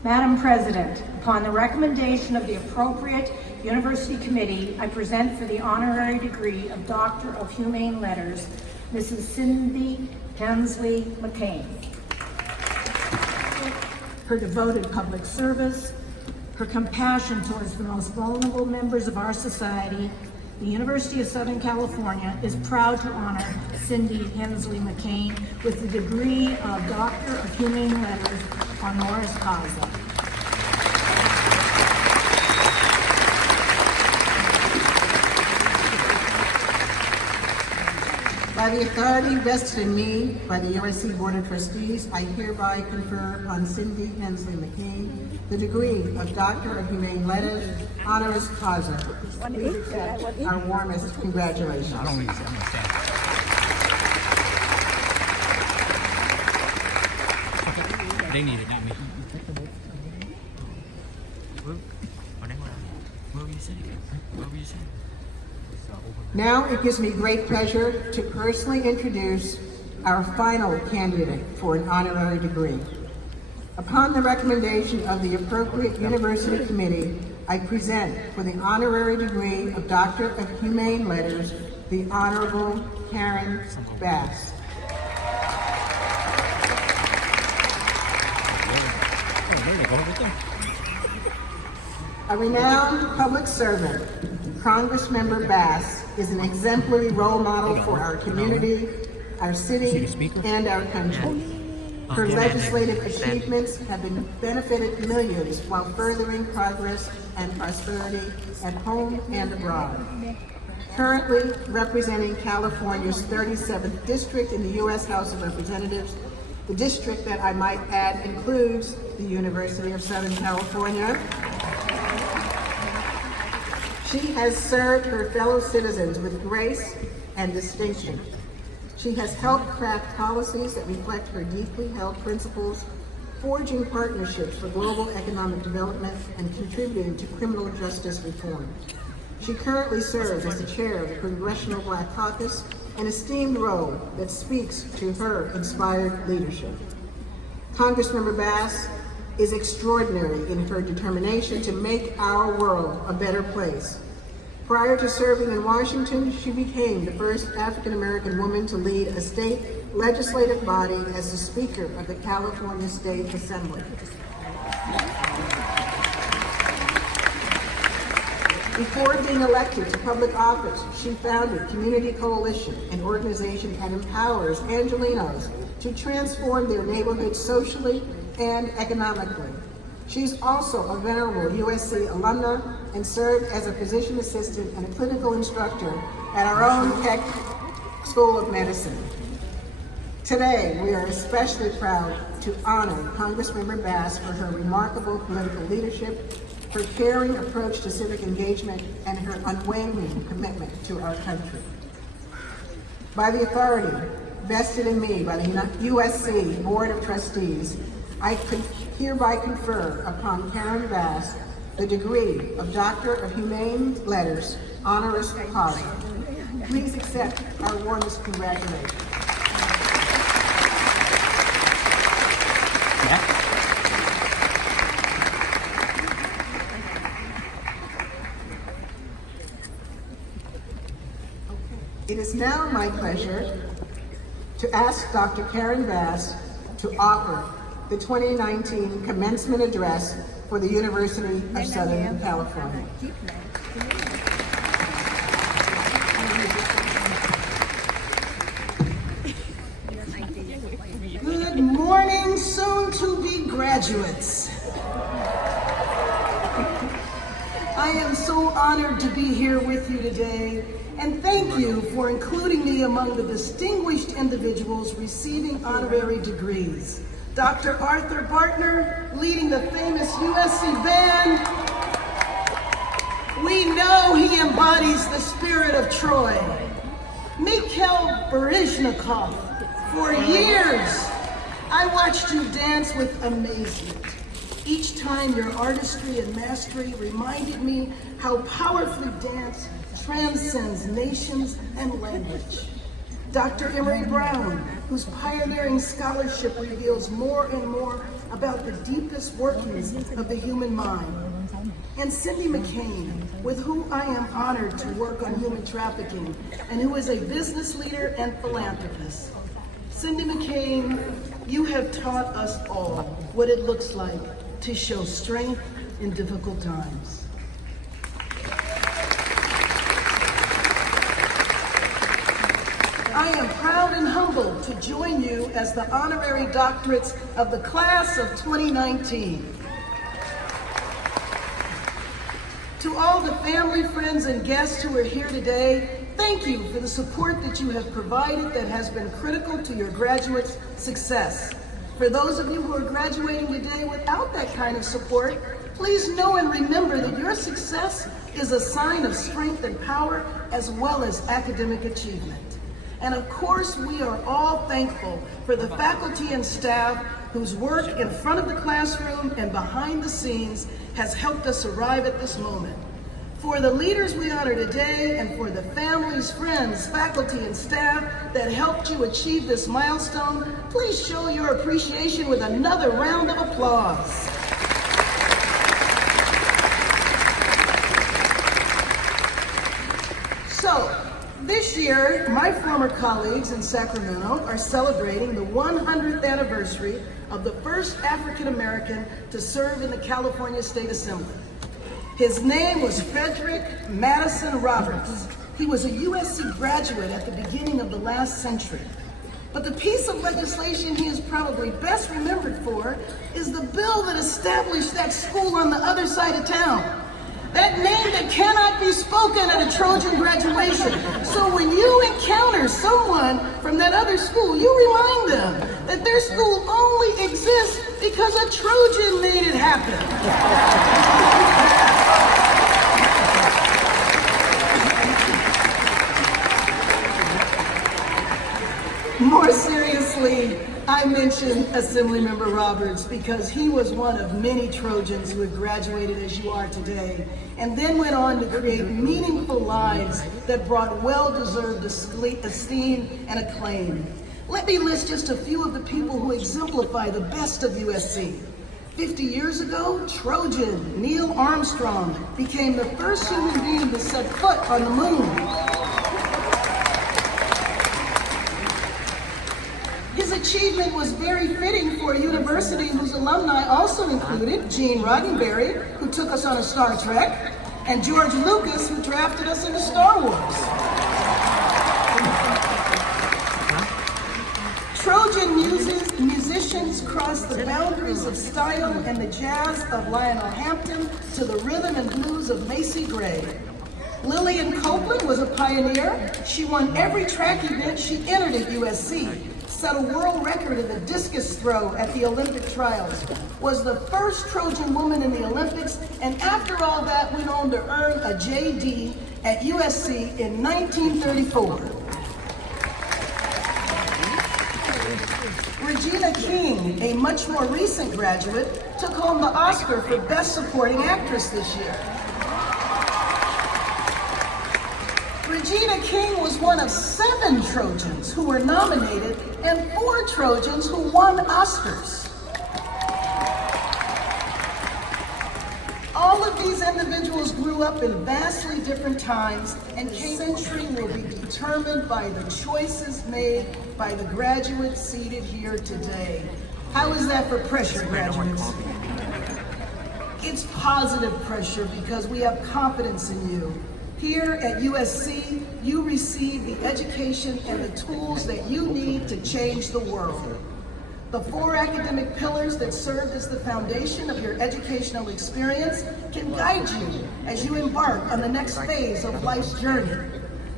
Madam President, upon the recommendation of the appropriate university committee, I present for the honorary degree of Doctor of Humane Letters, Mrs. Cindy Hensley McCain. Her devoted public service, her compassion towards the most vulnerable members of our society, the University of Southern California is proud to honor Cindy Hensley McCain with the degree of Doctor of Humane Letters honoris causa. By the authority vested in me by the USC Board of Trustees, I hereby confer on Cindy Hensley McCain the degree of Doctor of Humane Letters honoris causa. Please accept our warmest congratulations. They need it, not me. What were you saying? What were you saying? Now it gives me great pleasure to personally introduce our final candidate for an honorary degree. Upon the recommendation of the appropriate university committee, I present for the honorary degree of Doctor of Humane Letters, the Honorable Karen Bass. A renowned public servant, Congressmember Bass is an exemplary role model for our community, our city, and our country. Her legislative achievements have benefited millions while furthering progress and prosperity at home and abroad. Currently representing California's 37th district in the U.S. House of Representatives, the district that I might add includes the University of Southern California. She has served her fellow citizens with grace and distinction. She has helped craft policies that reflect her deeply held principles, forging partnerships for global economic development and contributing to criminal justice reform. She currently serves as the chair of the Congressional Black Caucus, an esteemed role that speaks to her inspired leadership. Congressmember Bass is extraordinary in her determination to make our world a better place. Prior to serving in Washington, she became the first African-American woman to lead a state legislative body as the Speaker of the California State Assembly. Before being elected to public office, she founded Community Coalition, an organization that empowers Angelenos to transform their neighborhoods socially and economically. She's also a venerable USC alumna and served as a physician assistant and a clinical instructor at our own Keck School of Medicine. Today, we are especially proud to honor Congressmember Bass for her remarkable political leadership, her caring approach to civic engagement, and her unwavering commitment to our country. By the authority vested in me by the USC Board of Trustees, I hereby confer upon Karen Bass the degree of Doctor of Humane Letters honoris causa. Please accept our warmest congratulations. It is now my pleasure to ask Dr. Karen Bass to offer the 2019 Commencement Address for the University of Southern California. Good morning, soon-to-be graduates. I am so honored to be here with you today, and thank you for including me among the distinguished individuals receiving honorary degrees. Dr. Arthur Bartner, leading the famous USC band. We know he embodies the spirit of Troy. Mikhail Baryshnikov, for years, I watched you dance with amazement. Each time your artistry and mastery reminded me how powerfully dance transcends nations and language. Dr. Emery Brown, whose pioneering scholarship reveals more and more about the deepest workings of the human mind. And Cindy McCain, with whom I am honored to work on human trafficking, and who is a business leader and philanthropist. Cindy McCain, you have taught us all what it looks like to show strength in difficult times. I am proud and humbled to join you as the honorary doctorates of the class of 2019. To all the family, friends, and guests who are here today, thank you for the support that you have provided that has been critical to your graduates' success. For those of you who are graduating today without that kind of support, please know and remember that your success is a sign of strength and power as well as academic achievement. And of course, we are all thankful for the faculty and staff whose work in front of the classroom and behind the scenes has helped us arrive at this moment. For the leaders we honor today and for the families, friends, faculty, and staff that helped you achieve this milestone, please show your appreciation with another round of applause. So, this year, my former colleagues in Sacramento are celebrating the 100th anniversary of the first African American to serve in the California State Assembly. His name was Frederick Madison Roberts. He was a USC graduate at the beginning of the last century. But the piece of legislation he is probably best remembered for is the bill that established that school on the other side of town. That name that cannot be spoken at a Trojan graduation. So when you encounter someone from that other school, you remind them that their school only exists because a Trojan made it happen. More seriously, I mention Assemblymember Roberts because he was one of many Trojans who had graduated as you are today, and then went on to create meaningful lives that brought well-deserved esteem and acclaim. Let me list just a few of the people who exemplify the best of USC. 50 years ago, Trojan Neil Armstrong became the first human being to set foot on the moon. His achievement was very fitting for a university whose alumni also included Gene Roddenberry, who took us on a Star Trek, and George Lucas, who drafted us into Star Wars. Trojan musicians crossed the boundaries of style and the jazz of Lionel Hampton to the rhythm and blues of Macy Gray. Lillian Copeland was a pioneer. She won every track event she entered at USC. Set a world record in the discus throw at the Olympic trials, was the first Trojan woman in the Olympics, and after all that went on to earn a JD at USC in 1934. Regina King, a much more recent graduate, took home the Oscar for Best Supporting Actress this year. Regina King was one of 7 Trojans who were nominated and 4 Trojans who won Oscars. All of these individuals grew up in vastly different times, and century will be determined by the choices made by the graduates seated here today. How is that for pressure, graduates? It's positive pressure because we have confidence in you. Here at USC, you receive the education and the tools that you need to change the world. The 4 academic pillars that served as the foundation of your educational experience can guide you as you embark on the next phase of life's journey.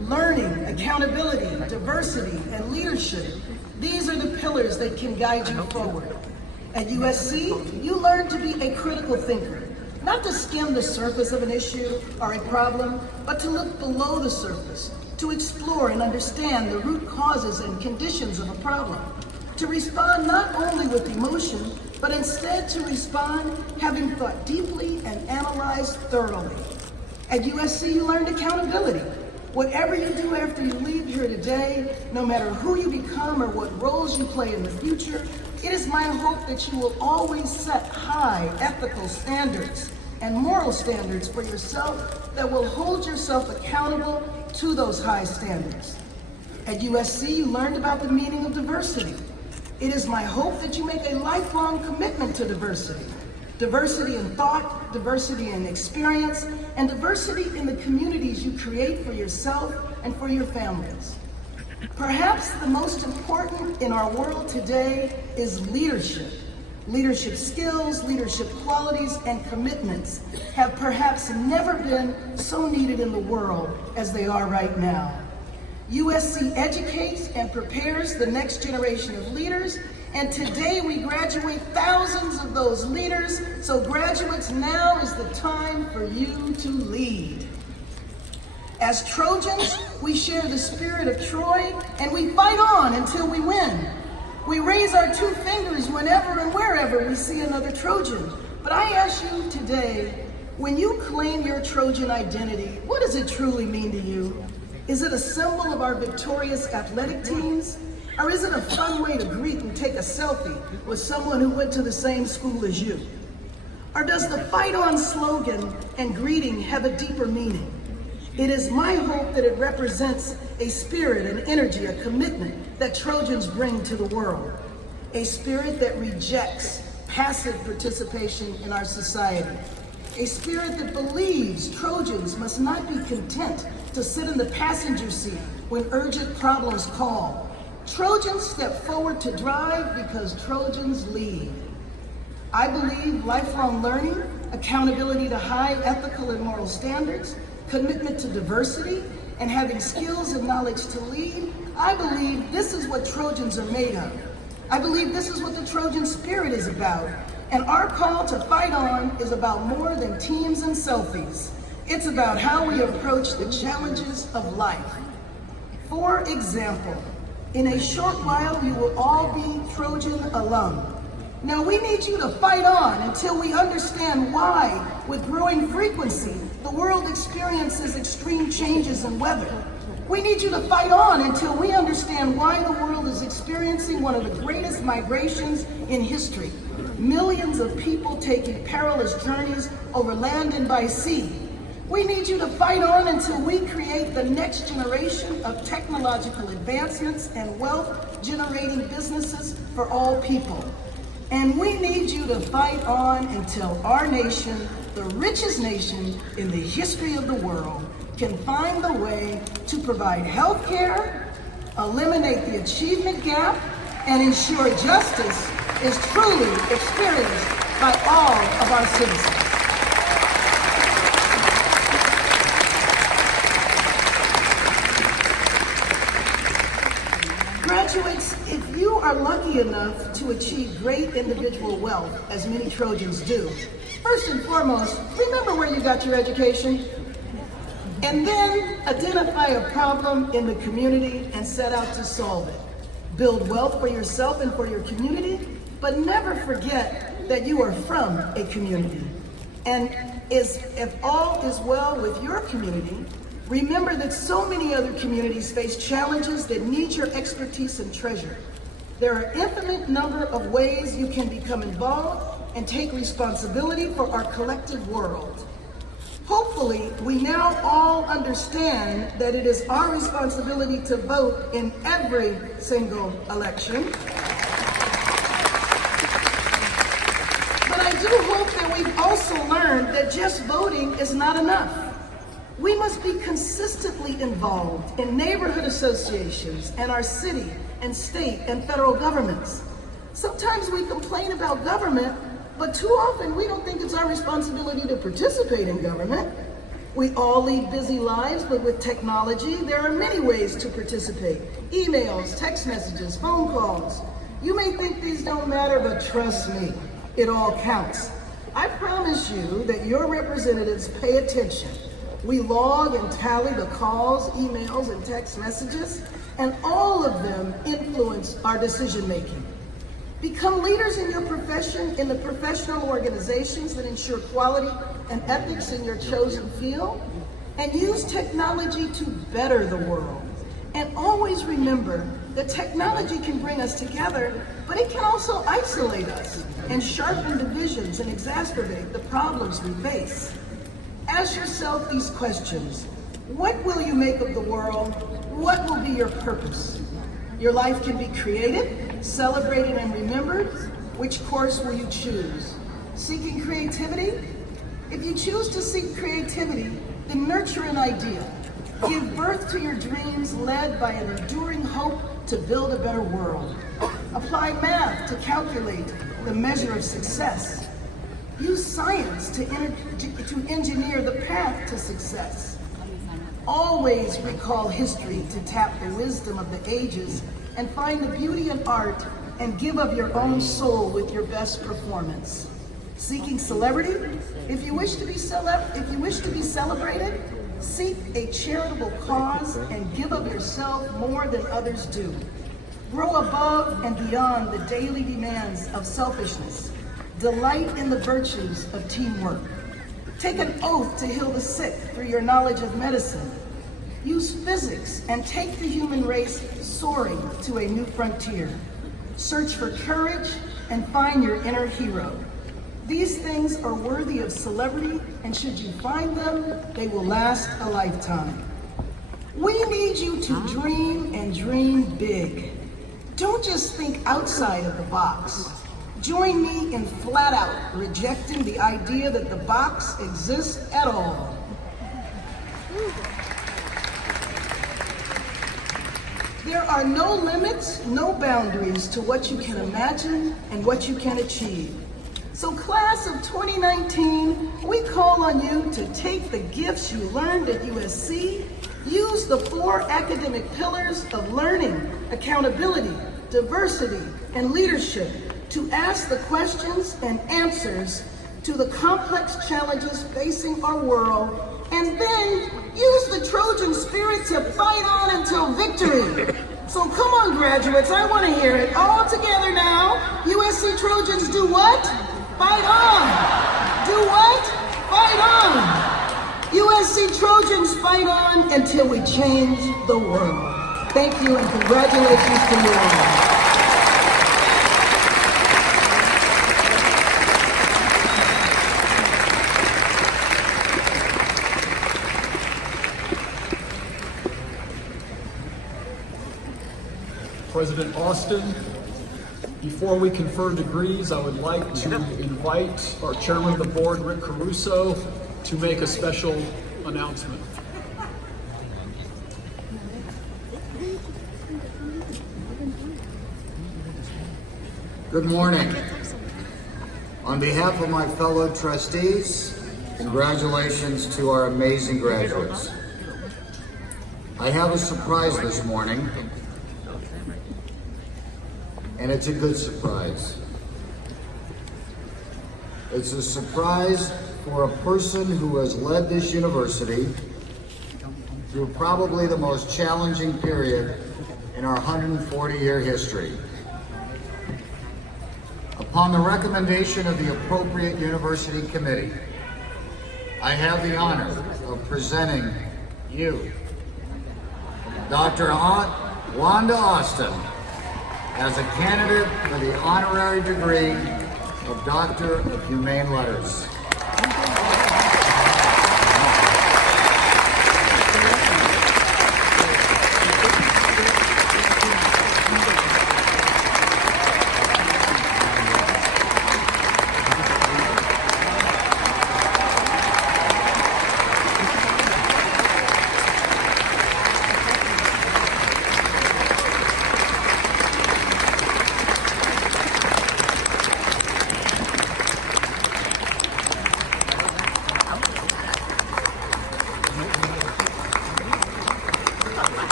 Learning, accountability, diversity, and leadership. These are the pillars that can guide you forward. At USC, you learn to be a critical thinker, not to skim the surface of an issue or a problem, but to look below the surface, to explore and understand the root causes and conditions of a problem, to respond not only with emotion, but instead to respond having thought deeply and analyzed thoroughly. At USC, you learned accountability. Whatever you do after you leave here today, no matter who you become or what roles you play in the future, it is my hope that you will always set high ethical standards and moral standards for yourself that will hold yourself accountable to those high standards. At USC, you learned about the meaning of diversity. It is my hope that you make a lifelong commitment to diversity. Diversity in thought, diversity in experience, and diversity in the communities you create for yourself and for your families. Perhaps the most important in our world today is leadership. Leadership skills, leadership qualities, and commitments have perhaps never been so needed in the world as they are right now. USC educates and prepares the next generation of leaders, and today we graduate thousands of those leaders, so graduates, now is the time for you to lead. As Trojans, we share the spirit of Troy, and we fight on until we win. We raise our 2 fingers whenever and wherever we see another Trojan. But I ask you today, when you claim your Trojan identity, what does it truly mean to you? Is it a symbol of our victorious athletic teams? Or is it a fun way to greet and take a selfie with someone who went to the same school as you? Or does the fight on slogan and greeting have a deeper meaning? It is my hope that it represents a spirit, an energy, a commitment that Trojans bring to the world. A spirit that rejects passive participation in our society. A spirit that believes Trojans must not be content to sit in the passenger seat when urgent problems call. Trojans step forward to drive because Trojans lead. I believe lifelong learning, accountability to high ethical and moral standards, commitment to diversity, and having skills and knowledge to lead, I believe this is what Trojans are made of. I believe this is what the Trojan spirit is about. And our call to fight on is about more than teams and selfies. It's about how we approach the challenges of life. For example, in a short while, you will all be Trojan alum. Now we need you to fight on until we understand why, with growing frequency, the world experiences extreme changes in weather. We need you to fight on until we understand why the world is experiencing one of the greatest migrations in history. Millions of people taking perilous journeys over land and by sea. We need you to fight on until we create the next generation of technological advancements and wealth-generating businesses for all people. And we need you to fight on until our nation, the richest nation in the history of the world, can find the way to provide health care, eliminate the achievement gap, and ensure justice is truly experienced by all of our citizens. Graduates, if you are lucky enough to achieve great individual wealth, as many Trojans do, first and foremost, remember where you got your education, and then identify a problem in the community and set out to solve it. Build wealth for yourself and for your community, but never forget that you are from a community. And if all is well with your community, remember that so many other communities face challenges that need your expertise and treasure. There are an infinite number of ways you can become involved and take responsibility for our collective world. Hopefully, we now all understand that it is our responsibility to vote in every single election. But I do hope that we've also learned that just voting is not enough. We must be consistently involved in neighborhood associations and our city and state and federal governments. Sometimes we complain about government, but too often we don't think it's our responsibility to participate in government. We all lead busy lives, but with technology, there are many ways to participate. Emails, text messages, phone calls. You may think these don't matter, but trust me, it all counts. I promise you that your representatives pay attention. We log and tally the calls, emails, and text messages, and all of them influence our decision making. Become leaders in your profession, in the professional organizations that ensure quality and ethics in your chosen field, and use technology to better the world. And always remember that technology can bring us together, but it can also isolate us and sharpen divisions and exacerbate the problems we face. Ask yourself these questions. What will you make of the world? What will be your purpose? Your life can be created, celebrated, and remembered. Which course will you choose? Seeking creativity? If you choose to seek creativity, then nurture an idea. Give birth to your dreams led by an enduring hope to build a better world. Apply math to calculate the measure of success. Use science to engineer the path to success. Always recall history to tap the wisdom of the ages and find the beauty in art and give of your own soul with your best performance. Seeking celebrity? If you wish to be celebrated, seek a charitable cause and give of yourself more than others do. Grow above and beyond the daily demands of selfishness. Delight in the virtues of teamwork. Take an oath to heal the sick through your knowledge of medicine. Use physics and take the human race soaring to a new frontier. Search for courage and find your inner hero. These things are worthy of celebrity, and should you find them, they will last a lifetime. We need you to dream and dream big. Don't just think outside of the box. Join me in flat out rejecting the idea that the box exists at all. There are no limits, no boundaries to what you can imagine and what you can achieve. So class of 2019, we call on you to take the gifts you learned at USC, use the 4 academic pillars of learning, accountability, diversity, and leadership to ask the questions and answers to the complex challenges facing our world, and then use the Trojan spirit to fight on until victory. So come on, graduates, I want to hear it all together now. USC Trojans do what? Fight on. Do what? Fight on. USC Trojans fight on until we change the world. Thank you and congratulations to you all. President Austin, before we confer degrees, I would like to invite our chairman of the board, Rick Caruso, to make a special announcement. Good morning. On behalf of my fellow trustees, congratulations to our amazing graduates. I have a surprise this morning, and it's a good surprise. It's a surprise for a person who has led this university through probably the most challenging period in our 140-year history. Upon the recommendation of the appropriate university committee, I have the honor of presenting you, Dr. Wanda Austin, as a candidate for the honorary degree of Doctor of Humane Letters.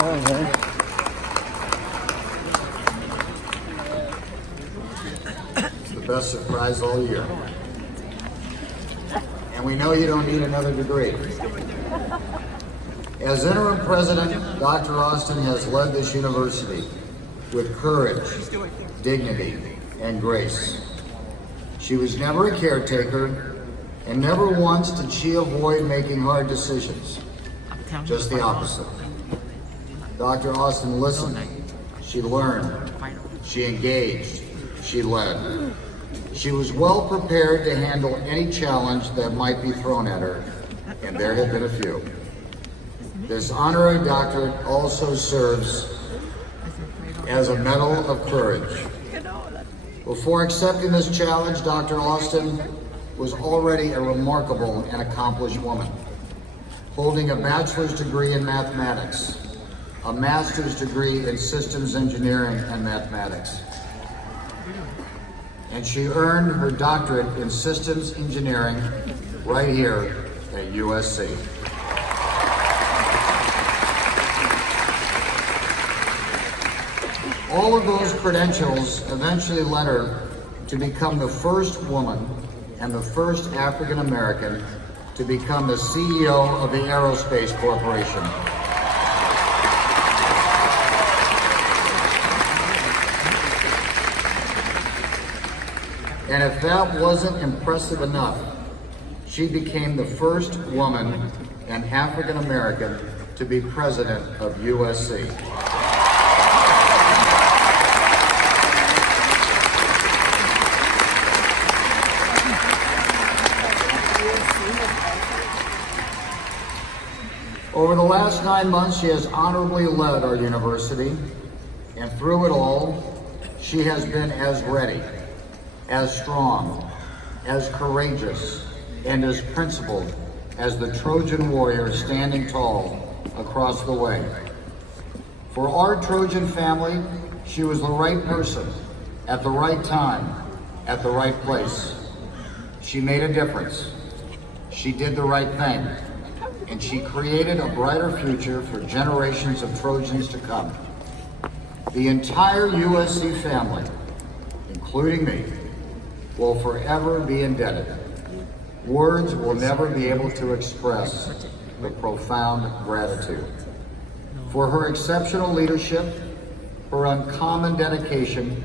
It's the best surprise all year. And we know you don't need another degree. As interim president, Dr. Austin has led this university with courage, dignity, and grace. She was never a caretaker, and never once did she avoid making hard decisions. Just the opposite. Dr. Austin listened, she learned, she engaged, she led. She was well prepared to handle any challenge that might be thrown at her, and there have been a few. This honorary doctorate also serves as a medal of courage. Before accepting this challenge, Dr. Austin was already a remarkable and accomplished woman, holding a bachelor's degree in mathematics, a master's degree in systems engineering and mathematics, and she earned her doctorate in systems engineering right here at USC. All of those credentials eventually led her to become the first woman and the first African American to become the CEO of the Aerospace Corporation. And if that wasn't impressive enough, she became the first woman and African American to be president of USC. Over the last 9 months, she has honorably led our university, and through it all, she has been as ready, as strong, as courageous, and as principled as the Trojan warrior standing tall across the way. For our Trojan family, she was the right person, at the right time, at the right place. She made a difference. She did the right thing. And she created a brighter future for generations of Trojans to come. The entire USC family, including me, will forever be indebted. Words will never be able to express the profound gratitude for her exceptional leadership, her uncommon dedication,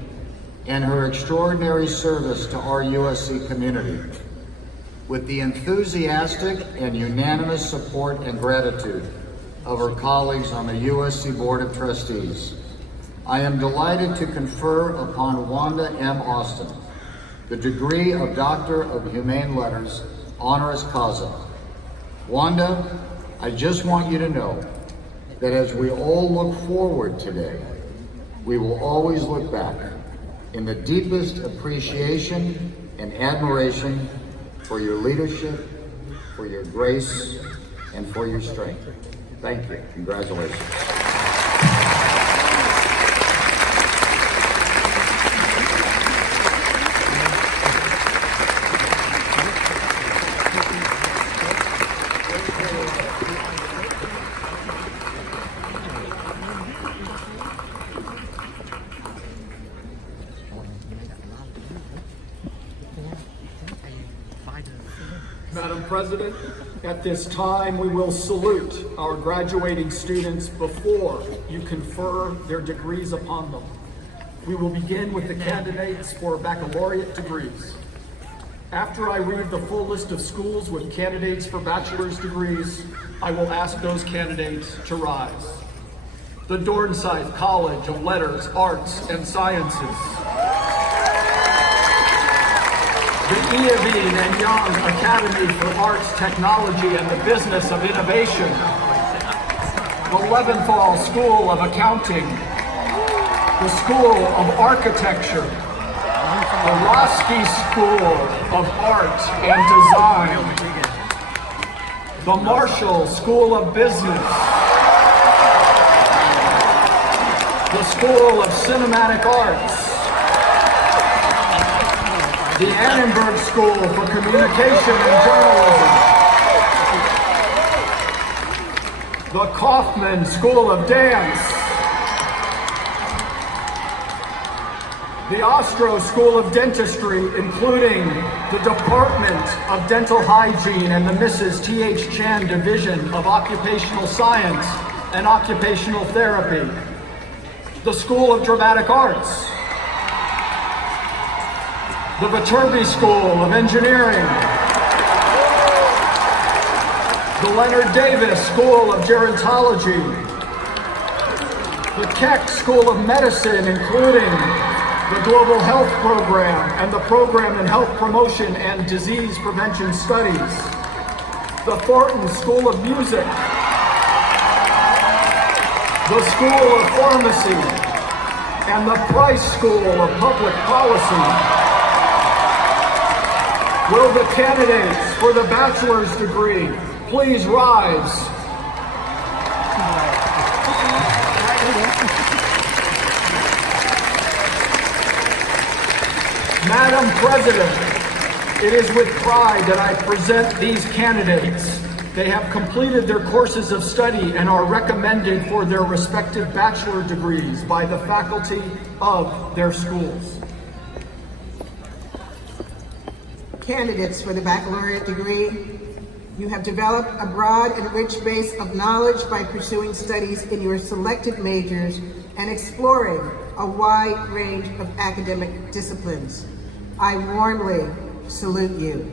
and her extraordinary service to our USC community. With the enthusiastic and unanimous support and gratitude of her colleagues on the USC Board of Trustees, I am delighted to confer upon Wanda M. Austin the degree of Doctor of Humane Letters, honoris causa. Wanda, I just want you to know that as we all look forward today, we will always look back in the deepest appreciation and admiration for your leadership, for your grace, and for your strength. Thank you. Congratulations. Madam President, at this time we will salute our graduating students before you confer their degrees upon them. We will begin with the candidates for baccalaureate degrees. After I read the full list of schools with candidates for bachelor's degrees, I will ask those candidates to rise. The Dornsife College of Letters, Arts, and Sciences. The Iavine and Young Academy for Arts, Technology, and the Business of Innovation. The Leventhal School of Accounting. The School of Architecture. The Roski School of Art and Design. The Marshall School of Business. The School of Cinematic Arts. The Annenberg School for Communication and Journalism. the Kaufman School of Dance, the Ostro School of Dentistry, including the Department of Dental Hygiene and the Mrs. T.H. Chan Division of Occupational Science and Occupational Therapy, the School of Dramatic Arts, the Viterbi School of Engineering, the Leonard Davis School of Gerontology, the Keck School of Medicine, including the Global Health Program and the Program in Health Promotion and Disease Prevention Studies, the Thornton School of Music, the School of Pharmacy, and the Price School of Public Policy. Will the candidates for the bachelor's degree please rise? Madam President, it is with pride that I present these candidates. They have completed their courses of study and are recommended for their respective bachelor degrees by the faculty of their schools. Candidates for the baccalaureate degree, you have developed a broad and rich base of knowledge by pursuing studies in your selected majors and exploring a wide range of academic disciplines. I warmly salute you.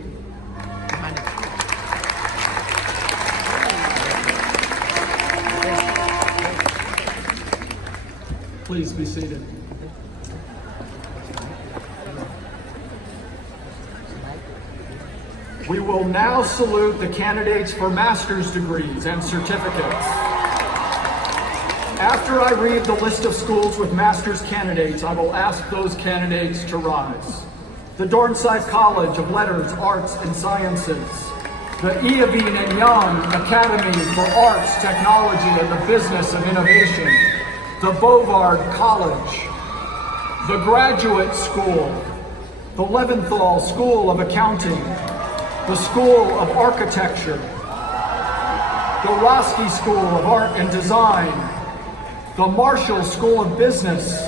Please be seated. We will now salute the candidates for master's degrees and certificates. After I read the list of schools with master's candidates, I will ask those candidates to rise. The Dornside College of Letters, Arts, and Sciences, the Iavine and Young Academy for Arts, Technology, and the Business of Innovation, the Bovard College, the Graduate School, the Leventhal School of Accounting, the School of Architecture, the Roski School of Art and Design, the Marshall School of Business,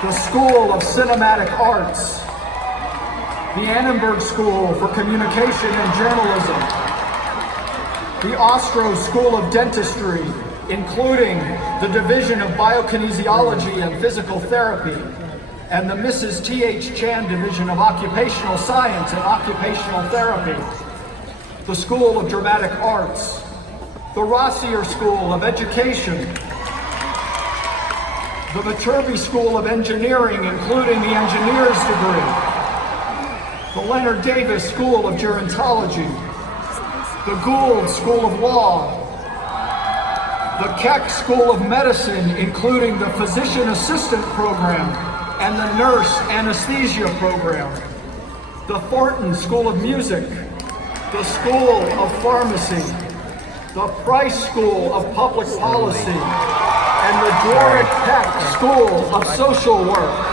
the School of Cinematic Arts, the Annenberg School for Communication and Journalism, the Ostro School of Dentistry, including the Division of Biokinesiology and Physical Therapy, and the Mrs. T.H. Chan Division of Occupational Science and Occupational Therapy, the School of Dramatic Arts, the Rossier School of Education, the Viterbi School of Engineering, including the Engineer's degree, the Leonard Davis School of Gerontology, the Gould School of Law, the Keck School of Medicine, including the Physician Assistant Program and the Nurse Anesthesia Program, the Thornton School of Music, the School of Pharmacy, the Price School of Public Policy, and the Doric Peck School of Social Work.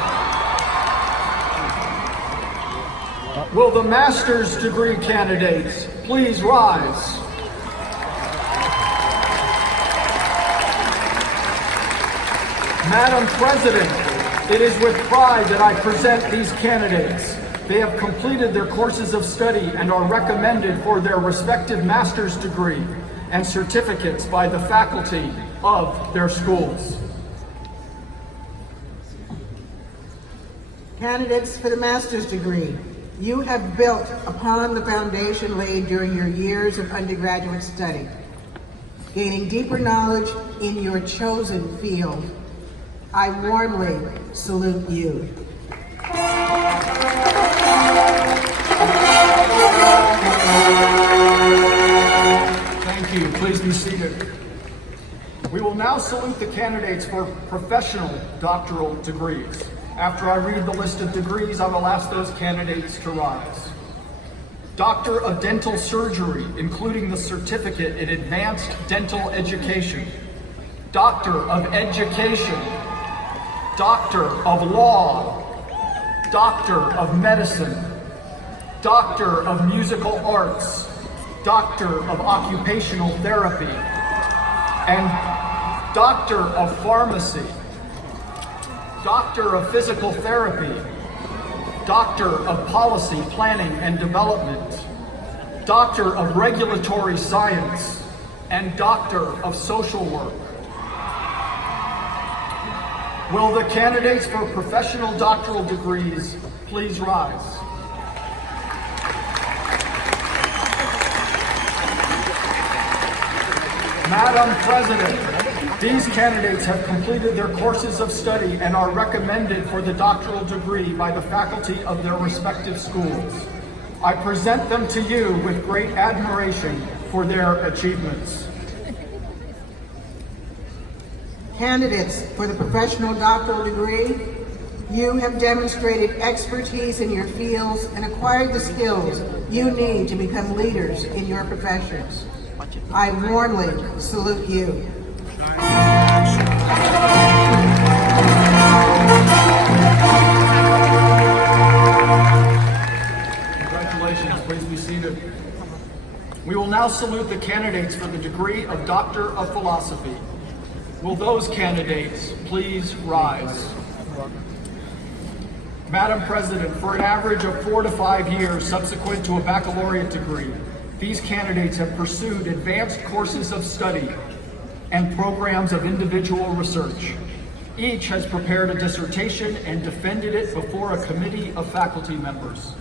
Will the master's degree candidates please rise? Madam President, it is with pride that I present these candidates. They have completed their courses of study and are recommended for their respective master's degree and certificates by the faculty of their schools. Candidates for the master's degree, you have built upon the foundation laid during your years of undergraduate study, gaining deeper knowledge in your chosen field. I warmly salute you. Thank you. Please be seated. We will now salute the candidates for professional doctoral degrees. After I read the list of degrees, I will ask those candidates to rise. Doctor of Dental Surgery, including the certificate in Advanced Dental Education. Doctor of Education. Doctor of Law, Doctor of Medicine, Doctor of Musical Arts, Doctor of Occupational Therapy, and Doctor of Pharmacy, Doctor of Physical Therapy, Doctor of Policy, Planning and Development, Doctor of Regulatory Science, and Doctor of Social Work. Will the candidates for professional doctoral degrees please rise? Madam President, these candidates have completed their courses of study and are recommended for the doctoral degree by the faculty of their respective schools. I present them to you with great admiration for their achievements. Candidates for the professional doctoral degree, you have demonstrated expertise in your fields and acquired the skills you need to become leaders in your professions. I warmly salute you. Congratulations, please be seated. We will now salute the candidates for the degree of Doctor of Philosophy. Will those candidates please rise? Madam President, for an average of 4 to 5 years subsequent to a baccalaureate degree, these candidates have pursued advanced courses of study and programs of individual research. Each has prepared a dissertation and defended it before a committee of faculty members.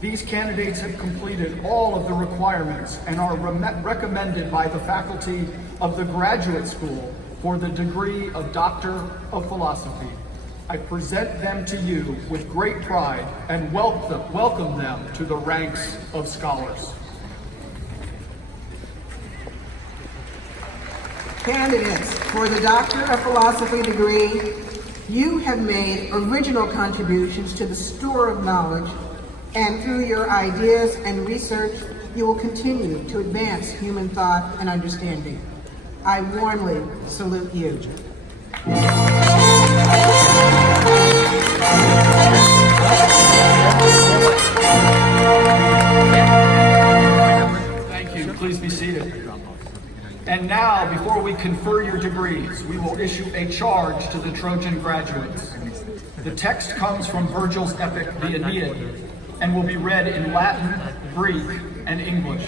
These candidates have completed all of the requirements and are recommended by the faculty of the graduate school for the degree of Doctor of Philosophy. I present them to you with great pride and welcome them to the ranks of scholars. Candidates for the Doctor of Philosophy degree, you have made original contributions to the store of knowledge, and through your ideas and research, you will continue to advance human thought and understanding. I warmly salute you. Thank you. Please be seated. And now, before we confer your degrees, we will issue a charge to the Trojan graduates. The text comes from Virgil's epic, the Aeneid, and will be read in Latin, Greek, and English.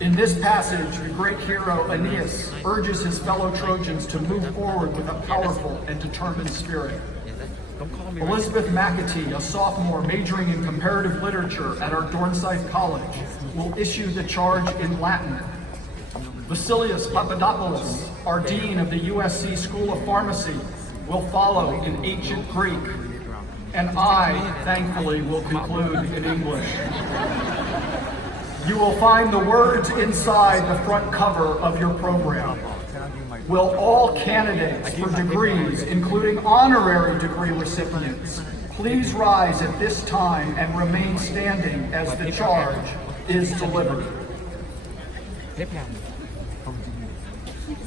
In this passage, the great hero Aeneas urges his fellow Trojans to move forward with a powerful and determined spirit. Elizabeth McAtee, a sophomore majoring in comparative literature at our Dornsife College, will issue the charge in Latin. Vasilius Papadopoulos, our dean of the USC School of Pharmacy, will follow in ancient Greek. And I, thankfully, will conclude in English. You will find the words inside the front cover of your program. Will all candidates for degrees, including honorary degree recipients, please rise at this time and remain standing as the charge is delivered.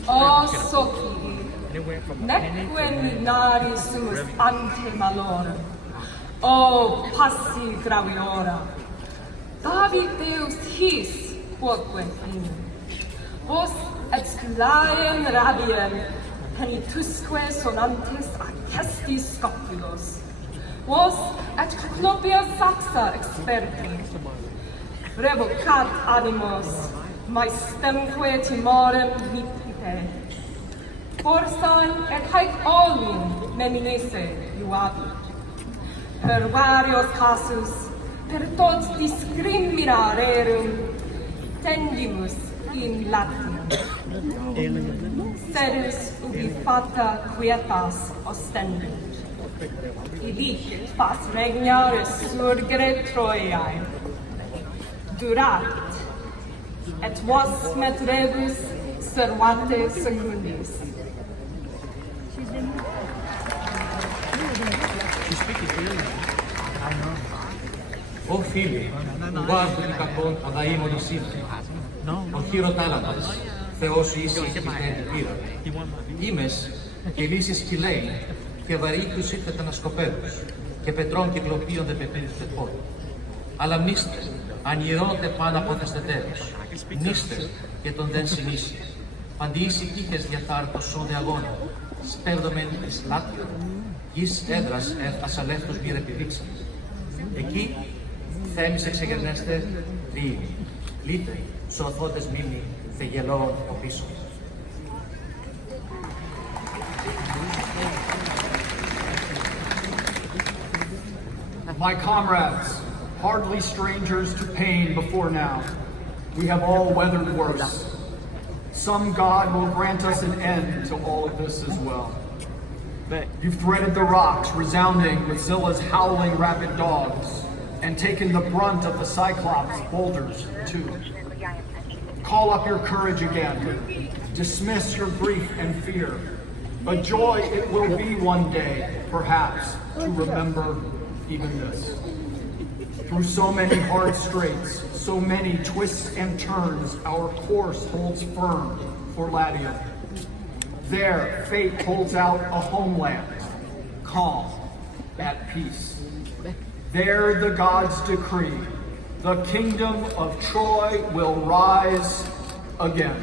O Sophie, nequem narisus ante malora, o passi graviora, David Deus his quoque in, vos exculaem rabiem, penitusque sonantes accestis scopulos, vos et cnopia saxa experti, revocat animos, maestemque timorem victipe, forsan et haec olvin meminese iuabit, per varios casus, per tot discrimina rerum, tendimus in Latinum. Sedus ubi fata quietas ostendunt. Ilicit fas regna resurgere Troiae. Durat, et vos met rebus servate secundis. Ω φίλοι, που βάζουν την κακόν αδαήμονη σύμφη, ο χειροτάλαντας, Θεός ίσης και την πείρα,ήμες και λύσεις χιλέιν, και βαρύκους ήρθετε να σκοπεύους, και πετρών κυκλοπίων δε πεπίδηστε πόδι. Αλλά μνήστε, ανηρώνετε πάνω από τεστετέρους, μνήστε και τον δεν συνήσει. Αντίηση τύχες διατάρτωσο δε αγώνα, σπέρδομεν εις λάτιο, γης έδρας ασαλεύτους μη επιδείξαν. Εκεί θέμης εξεγερνέστε δύο, λύτε, σωθώντες μήμη, θε γελώων ο πίσω. My comrades, hardly strangers to pain before now, we have all weathered worse. Some God will grant us an end to all of this as well. You've threaded the rocks, resounding with Zilla's howling rabid dogs, and taken the brunt of the Cyclops' boulders, too. Call up your courage again. Dismiss your grief and fear. A joy it will be one day, perhaps, to remember even this. Through so many hard straits, so many twists and turns, our course holds firm for Latium. There, fate holds out a homeland, calm, at peace. There, the gods decree, the kingdom of Troy will rise again.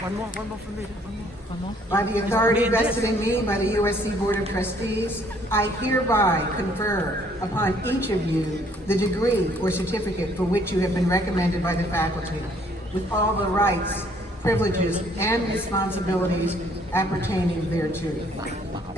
One more from me. One more. By the authority vested in me by the USC Board of Trustees, I hereby confer upon each of you the degree or certificate for which you have been recommended by the faculty, with all the rights, privileges, and responsibilities appertaining thereto.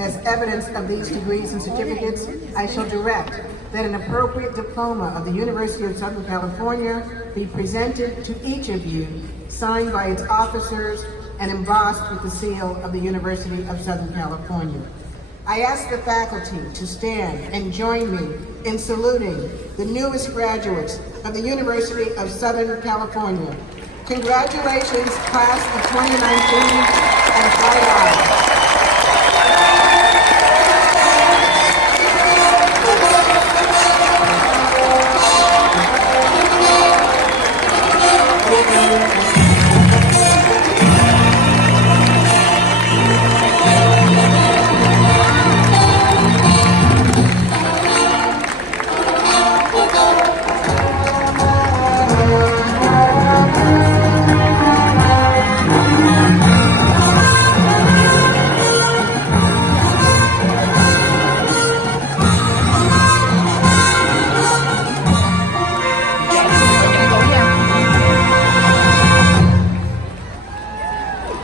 As evidence of these degrees and certificates, I shall direct that an appropriate diploma of the University of Southern California be presented to each of you, signed by its officers and embossed with the seal of the University of Southern California. I ask the faculty to stand and join me in saluting the newest graduates of the University of Southern California. Congratulations, class of 2019, and fight on.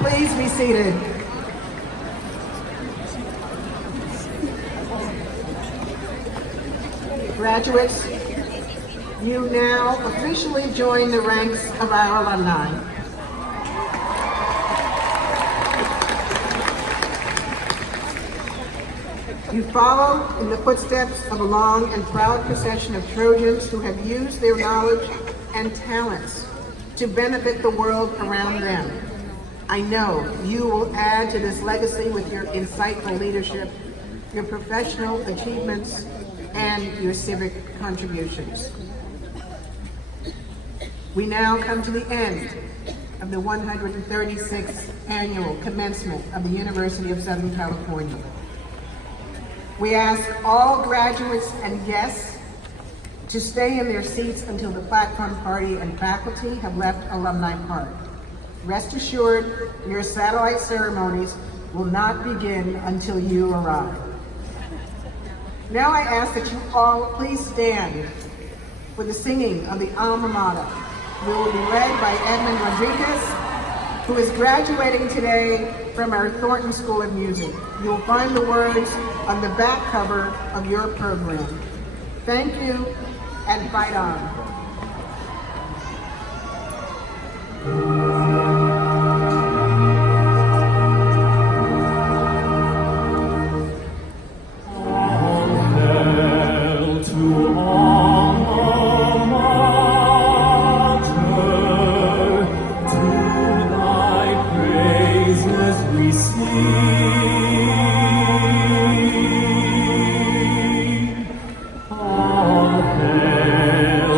Please be seated. Graduates, you now officially join the ranks of our alumni. You follow in the footsteps of a long and proud procession of Trojans who have used their knowledge and talents to benefit the world around them. I know you will add to this legacy with your insightful leadership, your professional achievements, and your civic contributions. We now come to the end of the 136th annual commencement of the University of Southern California. We ask all graduates and guests to stay in their seats until the platform party and faculty have left Alumni Park. Rest assured, your satellite ceremonies will not begin until you arrive. Now I ask that you all please stand for the singing of the Alma Mater. We will be led by Edmund Rodriguez, who is graduating today from our Thornton School of Music. You will find the words on the back cover of your program. Thank you, and fight on.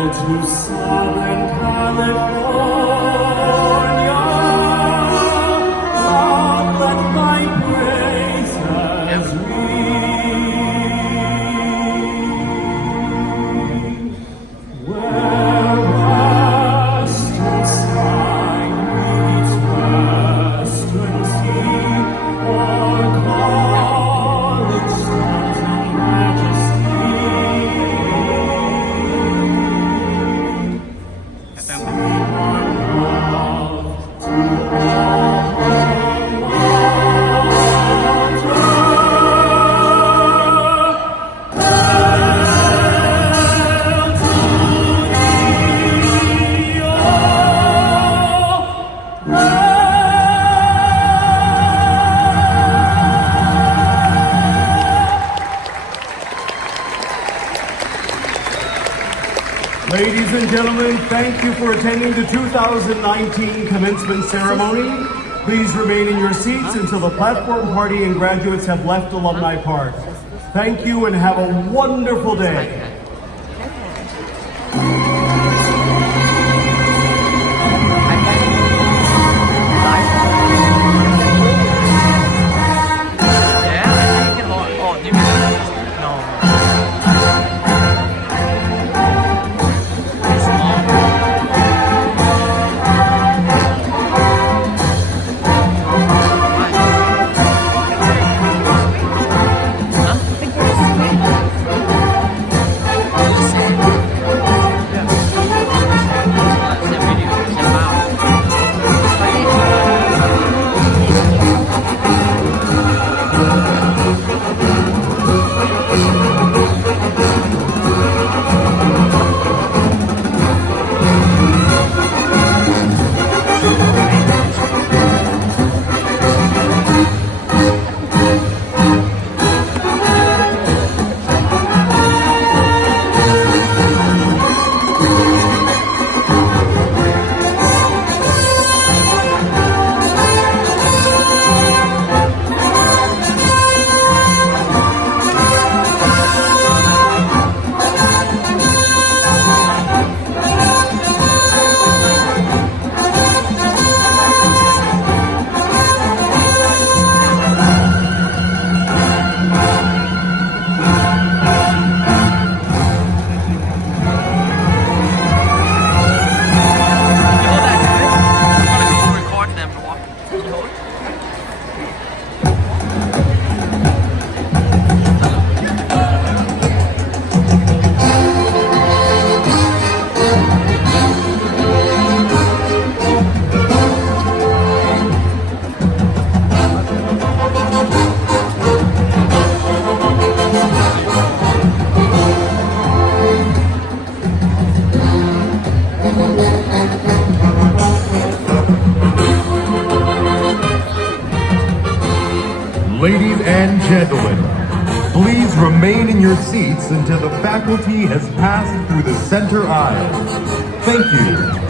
To Ladies and gentlemen, thank you for attending the 2019 Commencement Ceremony. Please remain in your seats until the platform party and graduates have left Alumni Park. Thank you and have a wonderful day. Ladies and gentlemen, please remain in your seats until the faculty has passed through the center aisle. Thank you.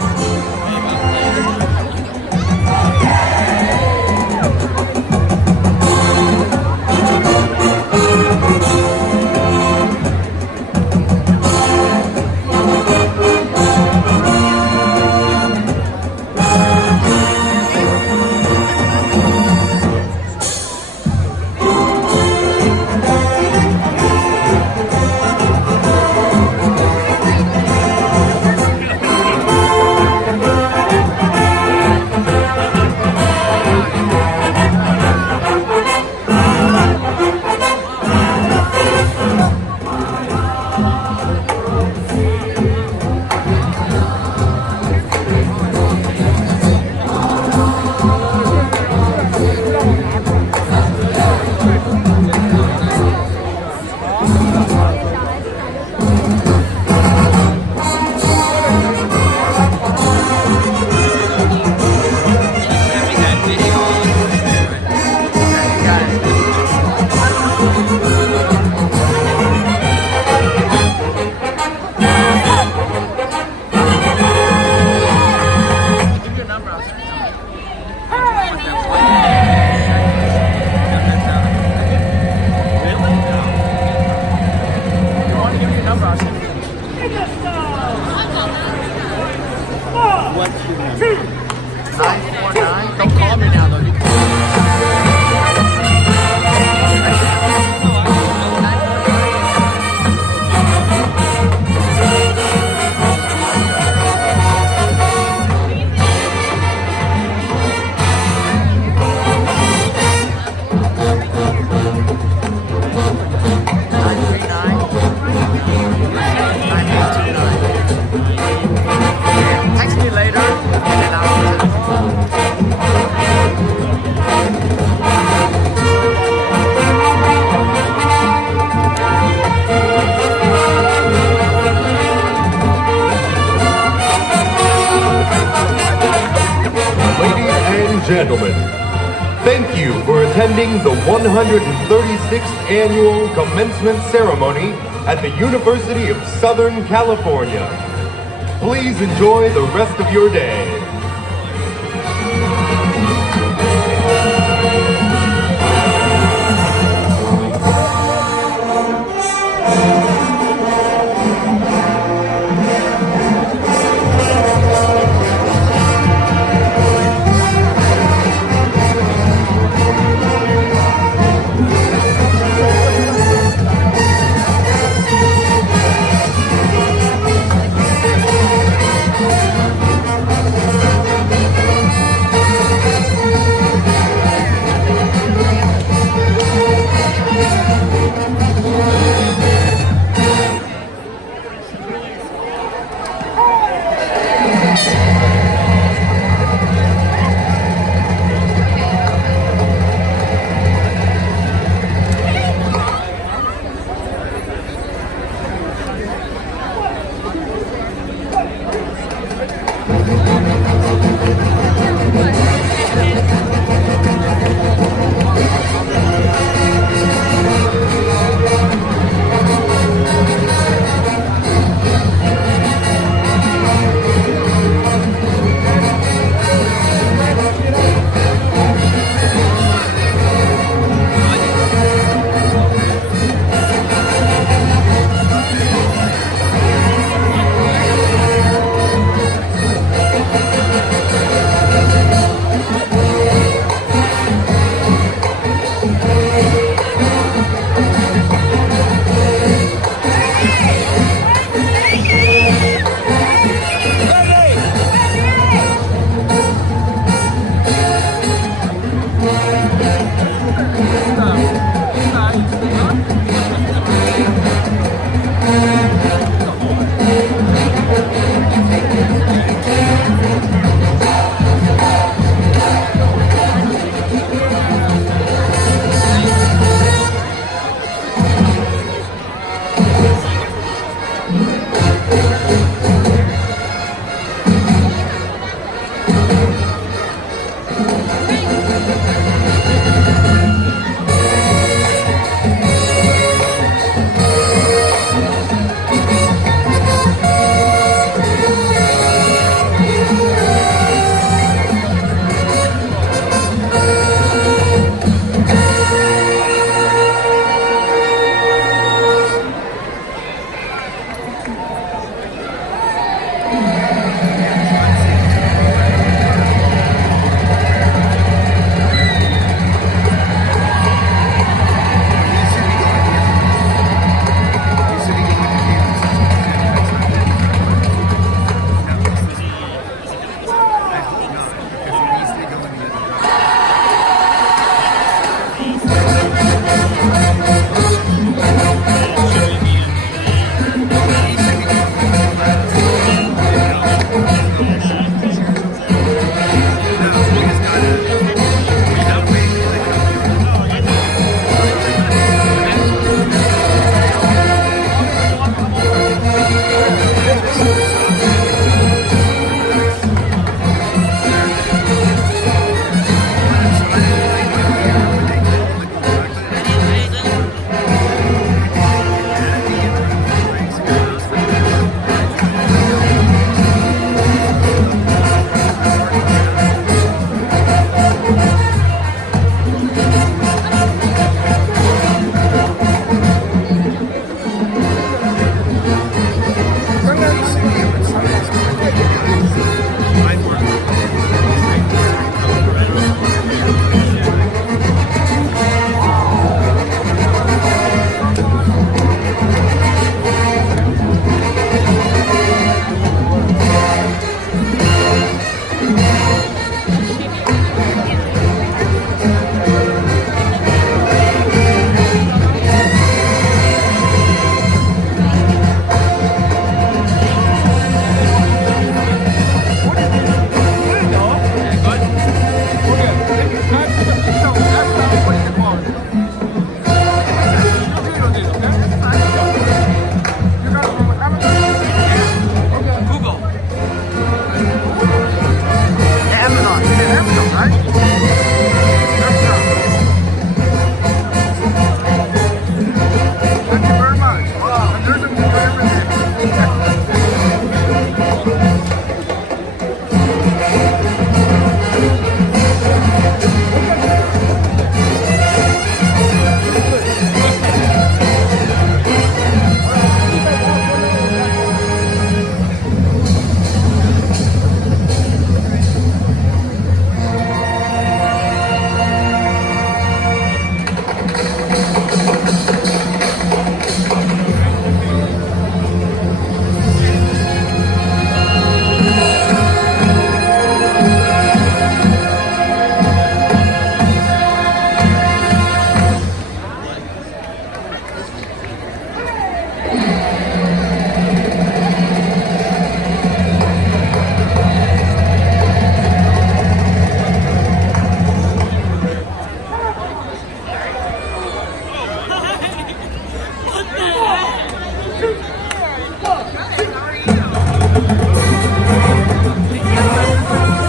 Gentlemen, thank you for attending the 136th Annual Commencement Ceremony at the University of Southern California. Please enjoy the rest of your day.